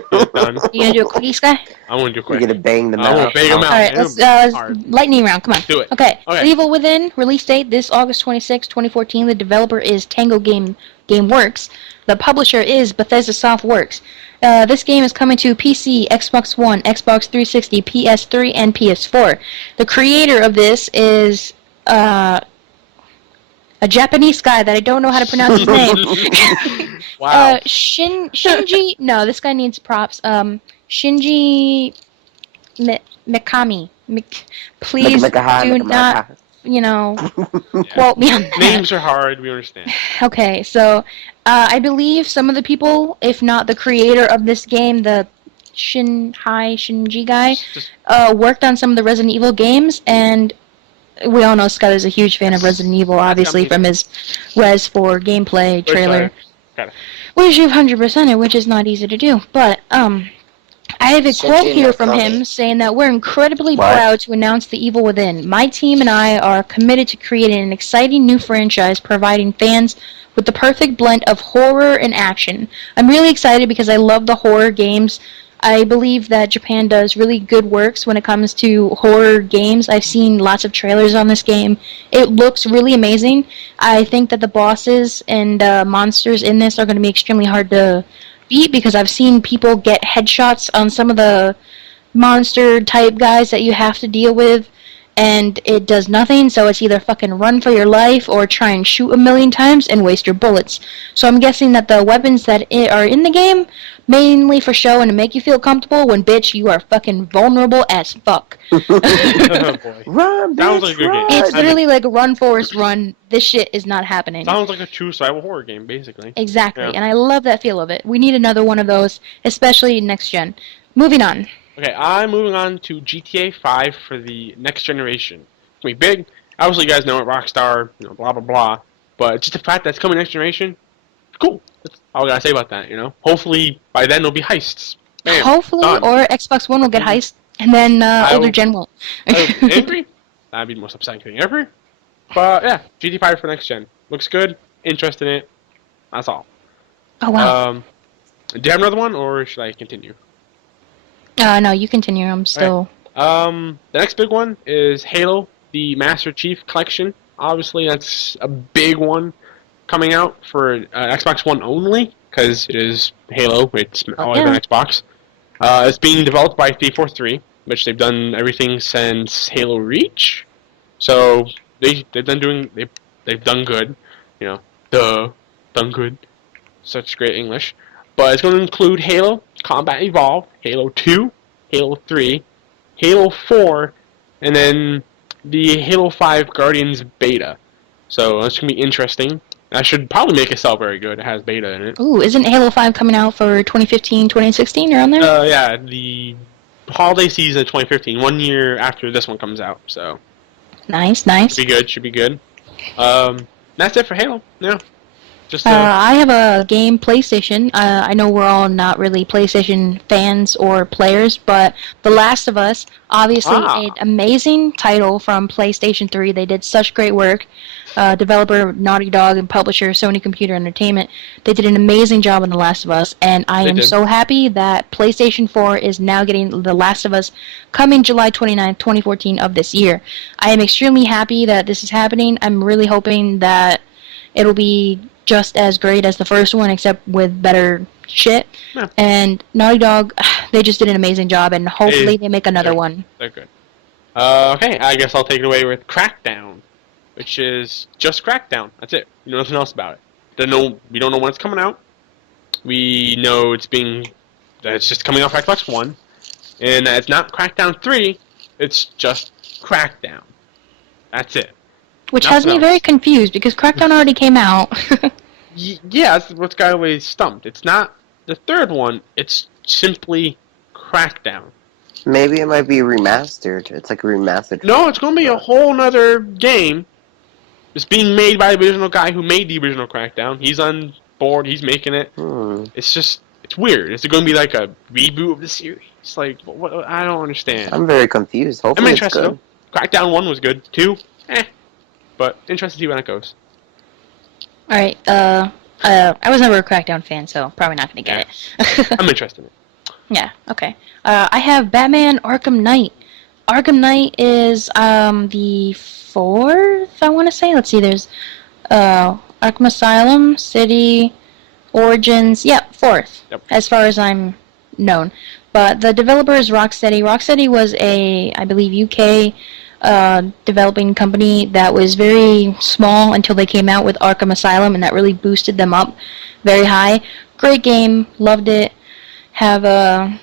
Get it done. You gonna do a quickie, Sky? I want to do You're quick. gonna bang them I wanna out. bang 'em out. Alright, man. let's Hard. lightning round, come on. Do it. Okay. Okay. Evil Within, release date this August 26, 2014. The developer is Tango Gameworks. The publisher is Bethesda Softworks. This game is coming to PC, Xbox One, Xbox 360, PS3, and PS4. The creator of this is a Japanese guy that I don't know how to pronounce his name. Wow. Shinji. No, this guy needs props. Shinji Mikami. Please do not, quote me on that. Names are hard. We understand. Okay, so I believe some of the people, if not the creator of this game, the Shinji guy, Just worked on some of the Resident Evil games, and we all know Scott is a huge fan of Resident Evil, obviously, amazing. from his Res 4 gameplay trailer, Got it. which you've 100%ed, which is not easy to do. But I have a quote here from him saying that we're incredibly What? proud to announce The Evil Within. My team and I are committed to creating an exciting new franchise, providing fans with the perfect blend of horror and action. I'm really excited because I love the horror games. I believe that Japan does really good works when it comes to horror games. I've seen lots of trailers on this game. It looks really amazing. I think that the bosses and monsters in this are going to be extremely hard to beat because I've seen people get headshots on some of the monster type guys that you have to deal with, and it does nothing, so it's either fucking run for your life or try and shoot a million times and waste your bullets. So I'm guessing that the weapons that are in the game, mainly for show and to make you feel comfortable, when bitch, you are fucking vulnerable as fuck. Oh boy. Run, Sounds bitch, like a good run. game. It's literally like run, Forrest, run. This shit is not happening. Sounds like a true survival horror game, basically. Exactly, Yeah. and I love that feel of it. We need another one of those, especially next gen. Moving on. Okay, I'm moving on to GTA 5 for the next generation. It's gonna be big. Obviously, you guys know it, Rockstar, blah blah blah. But just the fact that it's coming next generation, cool. That's all I gotta say about that. Hopefully by then there'll be heists. Bam, Hopefully, done. or Xbox One will get heist, and then older will- gen won't. I would agree. That'd be the most upsetting thing ever. But yeah, GTA 5 for next gen looks good. Interested in it. That's all. Oh wow. Do you have another one, or should I continue? No, you continue. I'm still. The next big one is Halo, the Master Chief Collection. Obviously, that's a big one coming out for Xbox One only, because it is Halo. It's always yeah. on Xbox. It's being developed by 343, which they've done everything since Halo Reach. So they've done good. Done good. Such great English. But it's going to include Halo, Combat Evolved, Halo 2, Halo 3, Halo 4, and then the Halo 5 Guardians beta. So that's going to be interesting. That should probably make it sell very good. It has beta in it. Ooh, isn't Halo 5 coming out for 2015, 2016, around there? Yeah, the holiday season of 2015, 1 year after this one comes out. So Nice. should be good. That's it for Halo. Yeah. Just I have a game, PlayStation. I know we're all not really PlayStation fans or players, but The Last of Us, obviously an amazing title from PlayStation 3. They did such great work. Developer Naughty Dog and publisher Sony Computer Entertainment. They did an amazing job on The Last of Us, and I am so happy that PlayStation 4 is now getting The Last of Us coming July 29th, 2014 of this year. I am extremely happy that this is happening. I'm really hoping that it'll be just as great as the first one, except with better shit. Yeah. And Naughty Dog, they just did an amazing job, and hopefully they make another one. They're good. Okay, I guess I'll take it away with Crackdown, which is just Crackdown. That's it. You know nothing else about it. We don't know when it's coming out. We know that it's just coming off Xbox One, and that it's not Crackdown 3. It's just Crackdown. That's it. Which Nothing has me else. very confused because Crackdown already came out. Yeah, that's what's got away stumped. It's not the third one. It's simply Crackdown. Maybe it might be remastered. It's like a remastered. No, it's going to be a whole nother game. It's being made by the original guy who made the original Crackdown. He's on board. He's making it. It's weird. It's going to be like a reboot of the series. It's like, what, I don't understand. I'm very confused. Hopefully I'm it's interested, good. though. Crackdown 1 was good. 2, But interested to see where that goes. Alright, I was never a Crackdown fan, so probably not gonna get it. I'm interested in it. Yeah, okay. I have Batman Arkham Knight. Arkham Knight is the 4th, I want to say. Let's see, there's Arkham Asylum, City, Origins. Yep, 4th, as far as I'm known. But the developer is Rocksteady. Rocksteady was a, I believe, UK developing company that was very small until they came out with Arkham Asylum, and that really boosted them up very high. Great game, loved it. Have a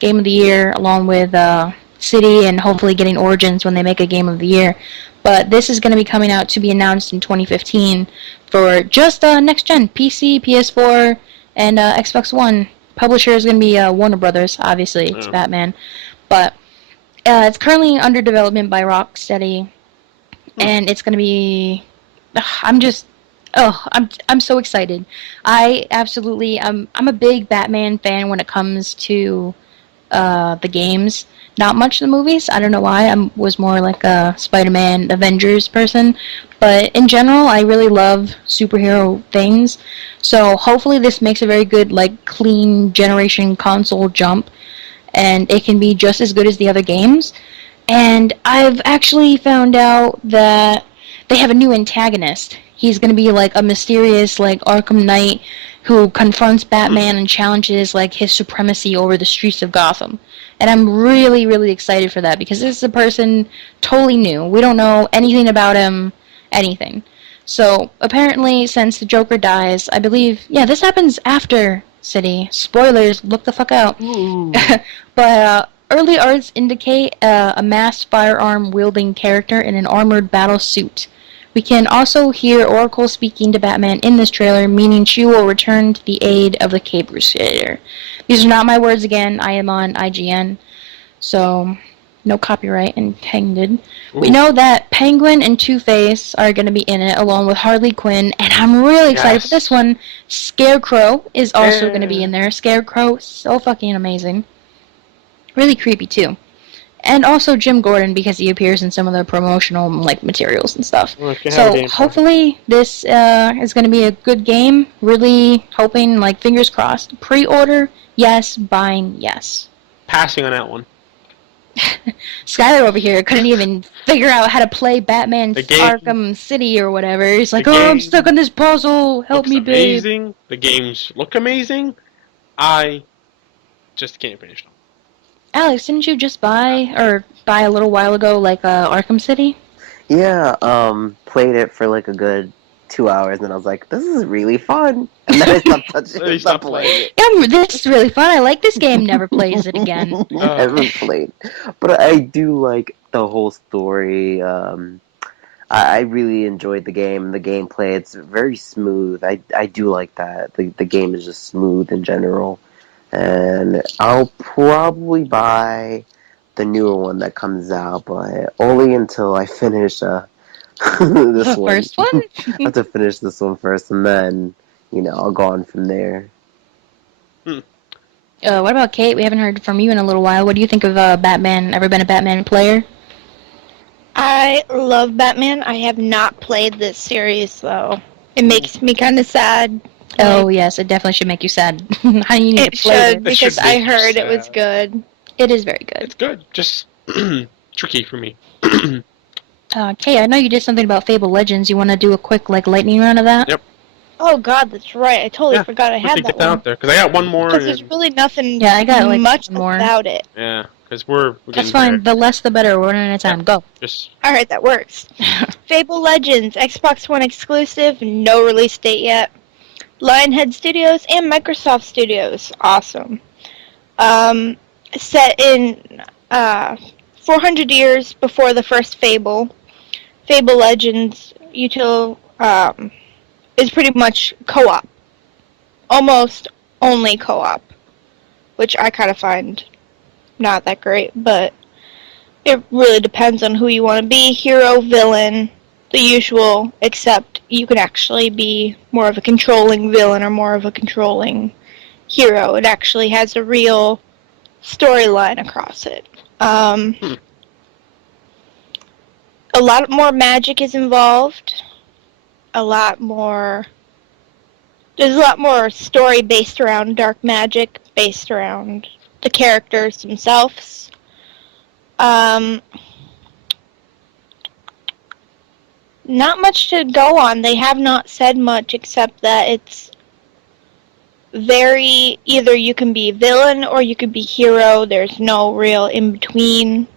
Game of the Year along with City, and hopefully getting Origins when they make a Game of the Year. But this is going to be coming out to be announced in 2015 for just next gen, PC, PS4, and Xbox One. Publisher is going to be Warner Brothers, obviously. It's Batman. But it's currently under development by Rocksteady, and it's going to be... I'm so excited. I'm a big Batman fan when it comes to the games. Not much the movies. I don't know why. I was more like a Spider-Man, Avengers person. But in general, I really love superhero things. So hopefully this makes a very good, like, clean generation console jump. And it can be just as good as the other games. And I've actually found out that they have a new antagonist. He's going to be like a mysterious, like, Arkham Knight who confronts Batman and challenges, like, his supremacy over the streets of Gotham. And I'm really, really excited for that because this is a person totally new. We don't know anything about him, anything. So apparently, since the Joker dies, I believe, this happens after City. Spoilers, look the fuck out. But early arts indicate a masked firearm-wielding character in an armored battle suit. We can also hear Oracle speaking to Batman in this trailer, meaning she will return to the aid of the Cape Crusader. These are not my words again. I am on IGN, so no copyright intended. Ooh. We know that Penguin and Two-Face are going to be in it, along with Harley Quinn, and I'm really excited for this one. Scarecrow is also going to be in there. Scarecrow, so fucking amazing. Really creepy, too. And also Jim Gordon, because he appears in some of the promotional materials and stuff. So hopefully this is going to be a good game. Really hoping, fingers crossed. Pre-order, yes. Buying, yes. Passing on that one. Skylar over here couldn't even figure out how to play Batman Arkham City or whatever. He's like, I'm stuck on this puzzle. Help me, babe. Amazing. The games look amazing. I just can't finish them. Alex, didn't you just buy a little while ago, Arkham City? Yeah, played it for a good 2 hours, and then I was like, this is really fun. And then I stopped touching it, stopped playing it. Yeah, this is really fun. I like this game. Never plays it again. Never played. But I do like the whole story. I really enjoyed the game, the gameplay. It's very smooth. I do like that. The game is just smooth in general. And I'll probably buy the newer one that comes out, but only until I finish this the one. First one? I have to finish this one first, and then, I'll go on from there. What about Kate? We haven't heard from you in a little while. What do you think of Batman? Ever been a Batman player? I love Batman. I have not played this series, though. It makes me kind of sad. Oh, yes, it definitely should make you sad. How do you need to play should, it? because I heard it was good. It is very good. It's good. Just tricky for me. Kate, I know you did something about Fable Legends. You want to do a quick, lightning round of that? Yep. Oh, God, that's right. I totally forgot I had that get one. out there, because I got one more. Because there's really nothing I got, much more. about it. Yeah, because we're That's fine. The less the better. We're running out of time. Yeah. Go. Alright, that works. Fable Legends, Xbox One exclusive, no release date yet. Lionhead Studios and Microsoft Studios. Awesome. Set in 400 years before the first Fable. Fable Legends is pretty much co-op. Almost only co-op. Which I kind of find not that great, but it really depends on who you want to be. Hero, villain, the usual, except you can actually be more of a controlling villain or more of a controlling hero. It actually has a real storyline across it. A lot more magic is involved. There's a lot more story based around dark magic, based around the characters themselves. Not much to go on. They have not said much except that it's either you can be villain or you could be hero. There's no real in between.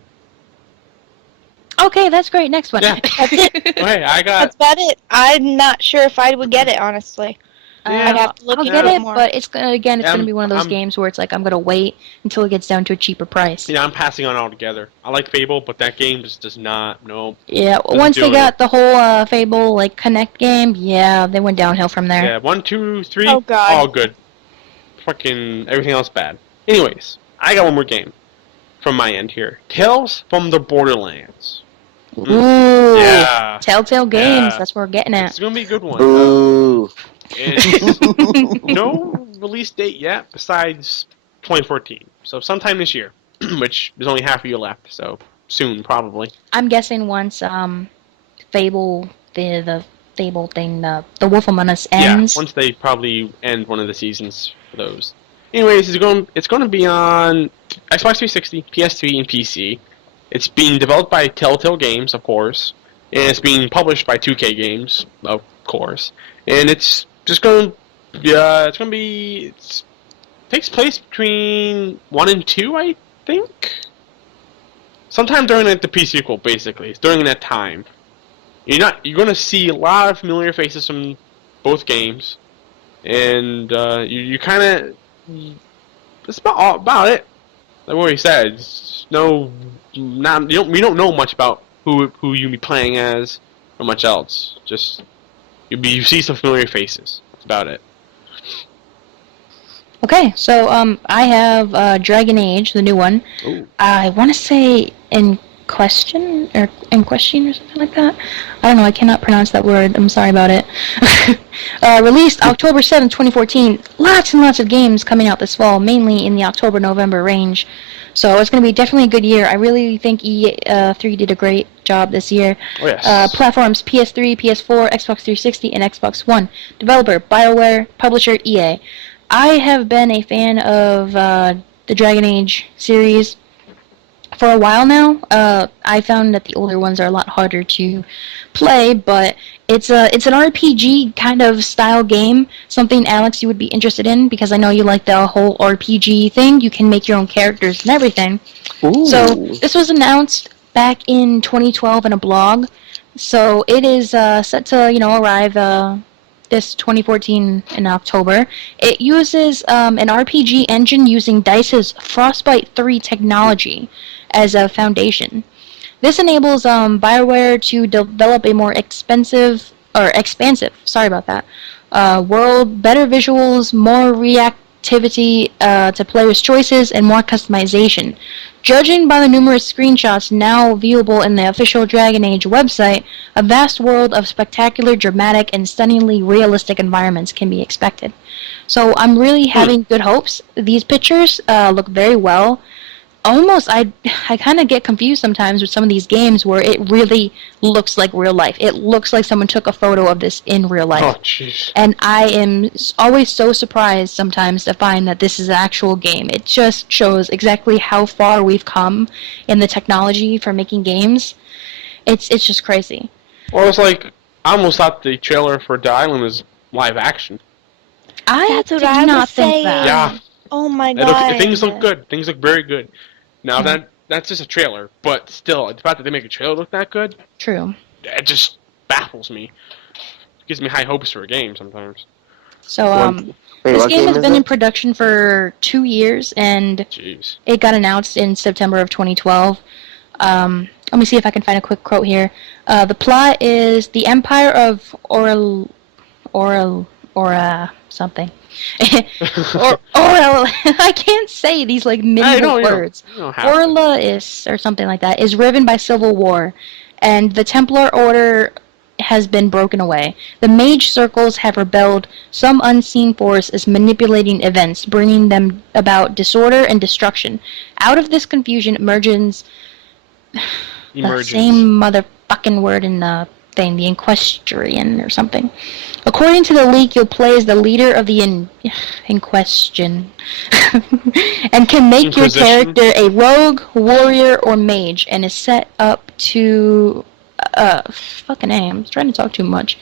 Okay, that's great. Next one. Yeah. That's it. Hey, I got. That's about it. I'm not sure if I would get it, honestly. I'd have to look I'll into get it it, more. but it's gonna be one of those I'm- games where it's like I'm gonna wait until it gets down to a cheaper price. Yeah, I'm passing on altogether. I like Fable, but that game just does not. No. Yeah, Doesn't once do they it. got the whole Fable like Connect game, yeah, they went downhill from there. Yeah, 1, 2, 3. Oh, God. All good. Fucking everything else bad. Anyways, I got one more game from my end here. Tales from the Borderlands. Ooh, Yeah. Telltale Games. Yeah. That's what we're getting at. It's gonna be a good one. Boo. It's no release date yet, besides 2014. So sometime this year, which there's only half a year left. So soon, probably. I'm guessing once Fable the Fable thing, the Wolf Among Us ends. Yeah, once they probably end one of the seasons for those. Anyways, it's going to be on Xbox 360, PS3, and PC. It's being developed by Telltale Games, of course, and it's being published by 2K Games, of course. And it's just going to it takes place between 1 and 2, I think. Sometime during the pre-sequel, basically. It's during that time. You're going to see a lot of familiar faces from both games, and you kind of. That's about it. Like what he said. We don't know much about who you be playing as or much else. Just you see some familiar faces. That's about it. Okay, so I have Dragon Age, the new one. Ooh. I want to say in question or something like that. I don't know. I cannot pronounce that word. I'm sorry about it. Released October 7th, 2014. Lots and lots of games coming out this fall, mainly in the October-November range. So it's going to be definitely a good year. I really think E3 did a great job this year. Oh, yes. Platforms PS3, PS4, Xbox 360, and Xbox One. Developer BioWare. Publisher EA. I have been a fan of the Dragon Age series for a while now. I found that the older ones are a lot harder to play, but it's an RPG kind of style game. Something, Alex, you would be interested in, because I know you like the whole RPG thing. You can make your own characters and everything. Ooh. So this was announced back in 2012 in a blog. So it is set to arrive this 2014 in October. It uses an RPG engine using DICE's Frostbite 3 technology as a foundation. This enables BioWare to develop a more expansive world, better visuals, more reactivity to players' choices, and more customization. Judging by the numerous screenshots now viewable in the official Dragon Age website, a vast world of spectacular, dramatic, and stunningly realistic environments can be expected. So I'm really having good hopes. These pictures look very well. Almost, I kind of get confused sometimes with some of these games where it really looks like real life. It looks like someone took a photo of this in real life. Oh, jeez. And I am always so surprised sometimes to find that this is an actual game. It just shows exactly how far we've come in the technology for making games. It's just crazy. Well, it's like I almost thought the trailer for Dead Island was live action. I That's what did I not was think saying. that. Yeah. Oh my god. Things look good. Things look very good. Now Yeah. that's just a trailer, but still, the fact that they make a trailer look that good, True. it just baffles me. Gives me high hopes for a game sometimes. So Wait, this what game has is been it? in production for 2 years, and Jeez. it got announced in September of 2012. Let me see if I can find a quick quote here. The plot is the Empire of something. Orel, I can't say these like medieval words. You don't have to. Orla is, or something like that, is riven by civil war, and the Templar Order has been broken away. The mage circles have rebelled. Some unseen force is manipulating events, bringing them about disorder and destruction. Out of this confusion emerges the same motherfucking word in the thing, the Inquisition or something. According to the leak, you'll play as the leader of the Inquisition and can make your Inquisition? character a rogue, warrior, or mage, and is set up to fucking A, I'm trying to talk too much.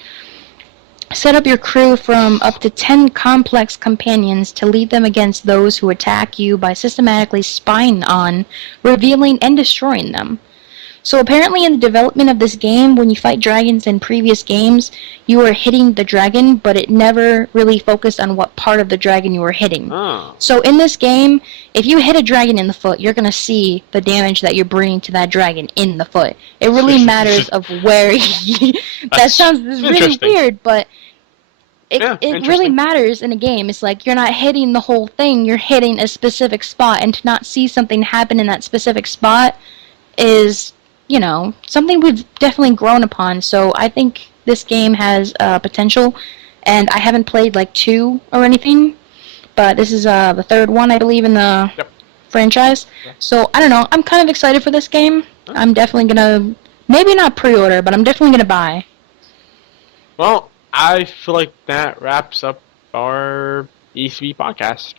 Set up your crew from up to 10 complex companions to lead them against those who attack you by systematically spying on, revealing, and destroying them. So apparently in the development of this game, when you fight dragons in previous games, you were hitting the dragon, but it never really focused on what part of the dragon you were hitting. Oh. So in this game, if you hit a dragon in the foot, you're going to see the damage that you're bringing to that dragon in the foot. It really matters of where you... That sounds really interesting. weird, but it really interesting. matters in a game. It's like you're not hitting the whole thing, you're hitting a specific spot, and to not see something happen in that specific spot is... something we've definitely grown upon. So I think this game has potential, and I haven't played like 2 or anything, but this is the 3rd one, I believe, in the franchise. Yeah. So I don't know. I'm kind of excited for this game. Huh? I'm definitely gonna, maybe not pre-order, but I'm definitely gonna buy. Well, I feel like that wraps up our E3 podcast.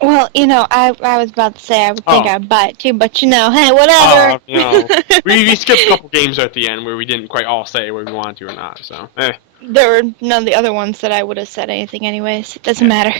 Well, I was about to say I would think Oh. I'd buy it too, but hey, whatever. We skipped a couple games at the end where we didn't quite all say whether we wanted to or not. So, There were none of the other ones that I would have said anything anyways. It doesn't matter.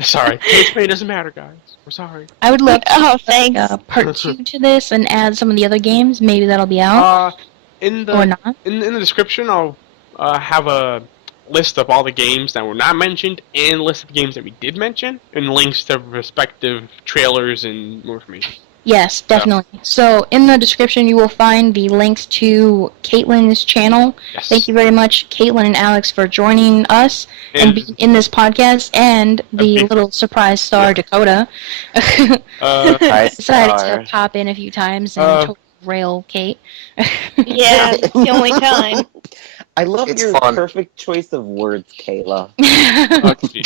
sorry. It doesn't matter, guys. We're sorry. I would love to Oh, do, like, thanks. a part 2 to this and add some of the other games. Maybe that'll be out In or the not. in the description, I'll have a list of all the games that were not mentioned and a list of the games that we did mention, and links to respective trailers and more information. Yes, definitely. So in the description you will find the links to Caitlin's channel. Yes. Thank you very much, Caitlin and Alex, for joining us and And- being in this podcast, and the big- little surprise star, Dakota. Hi, Decided Star. to pop in a few times and totally rail Kate. Yeah, it's the only time. I love It's your fun. perfect choice of words, Kayla.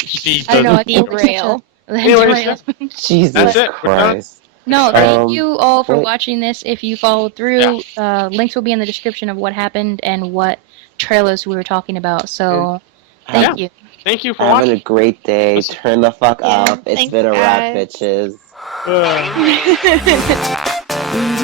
she I know, I doesn't- think Derail. Anyways, Jesus That's it. We're done. Christ. No, thank you all for wait. watching this. If you followed through, links will be in the description of what happened and what trailers we were talking about. So, thank you. Thank you for Having watching. a great day. Turn the fuck Yeah, up. It's thanks, been a wrap, guys. bitches. Uh,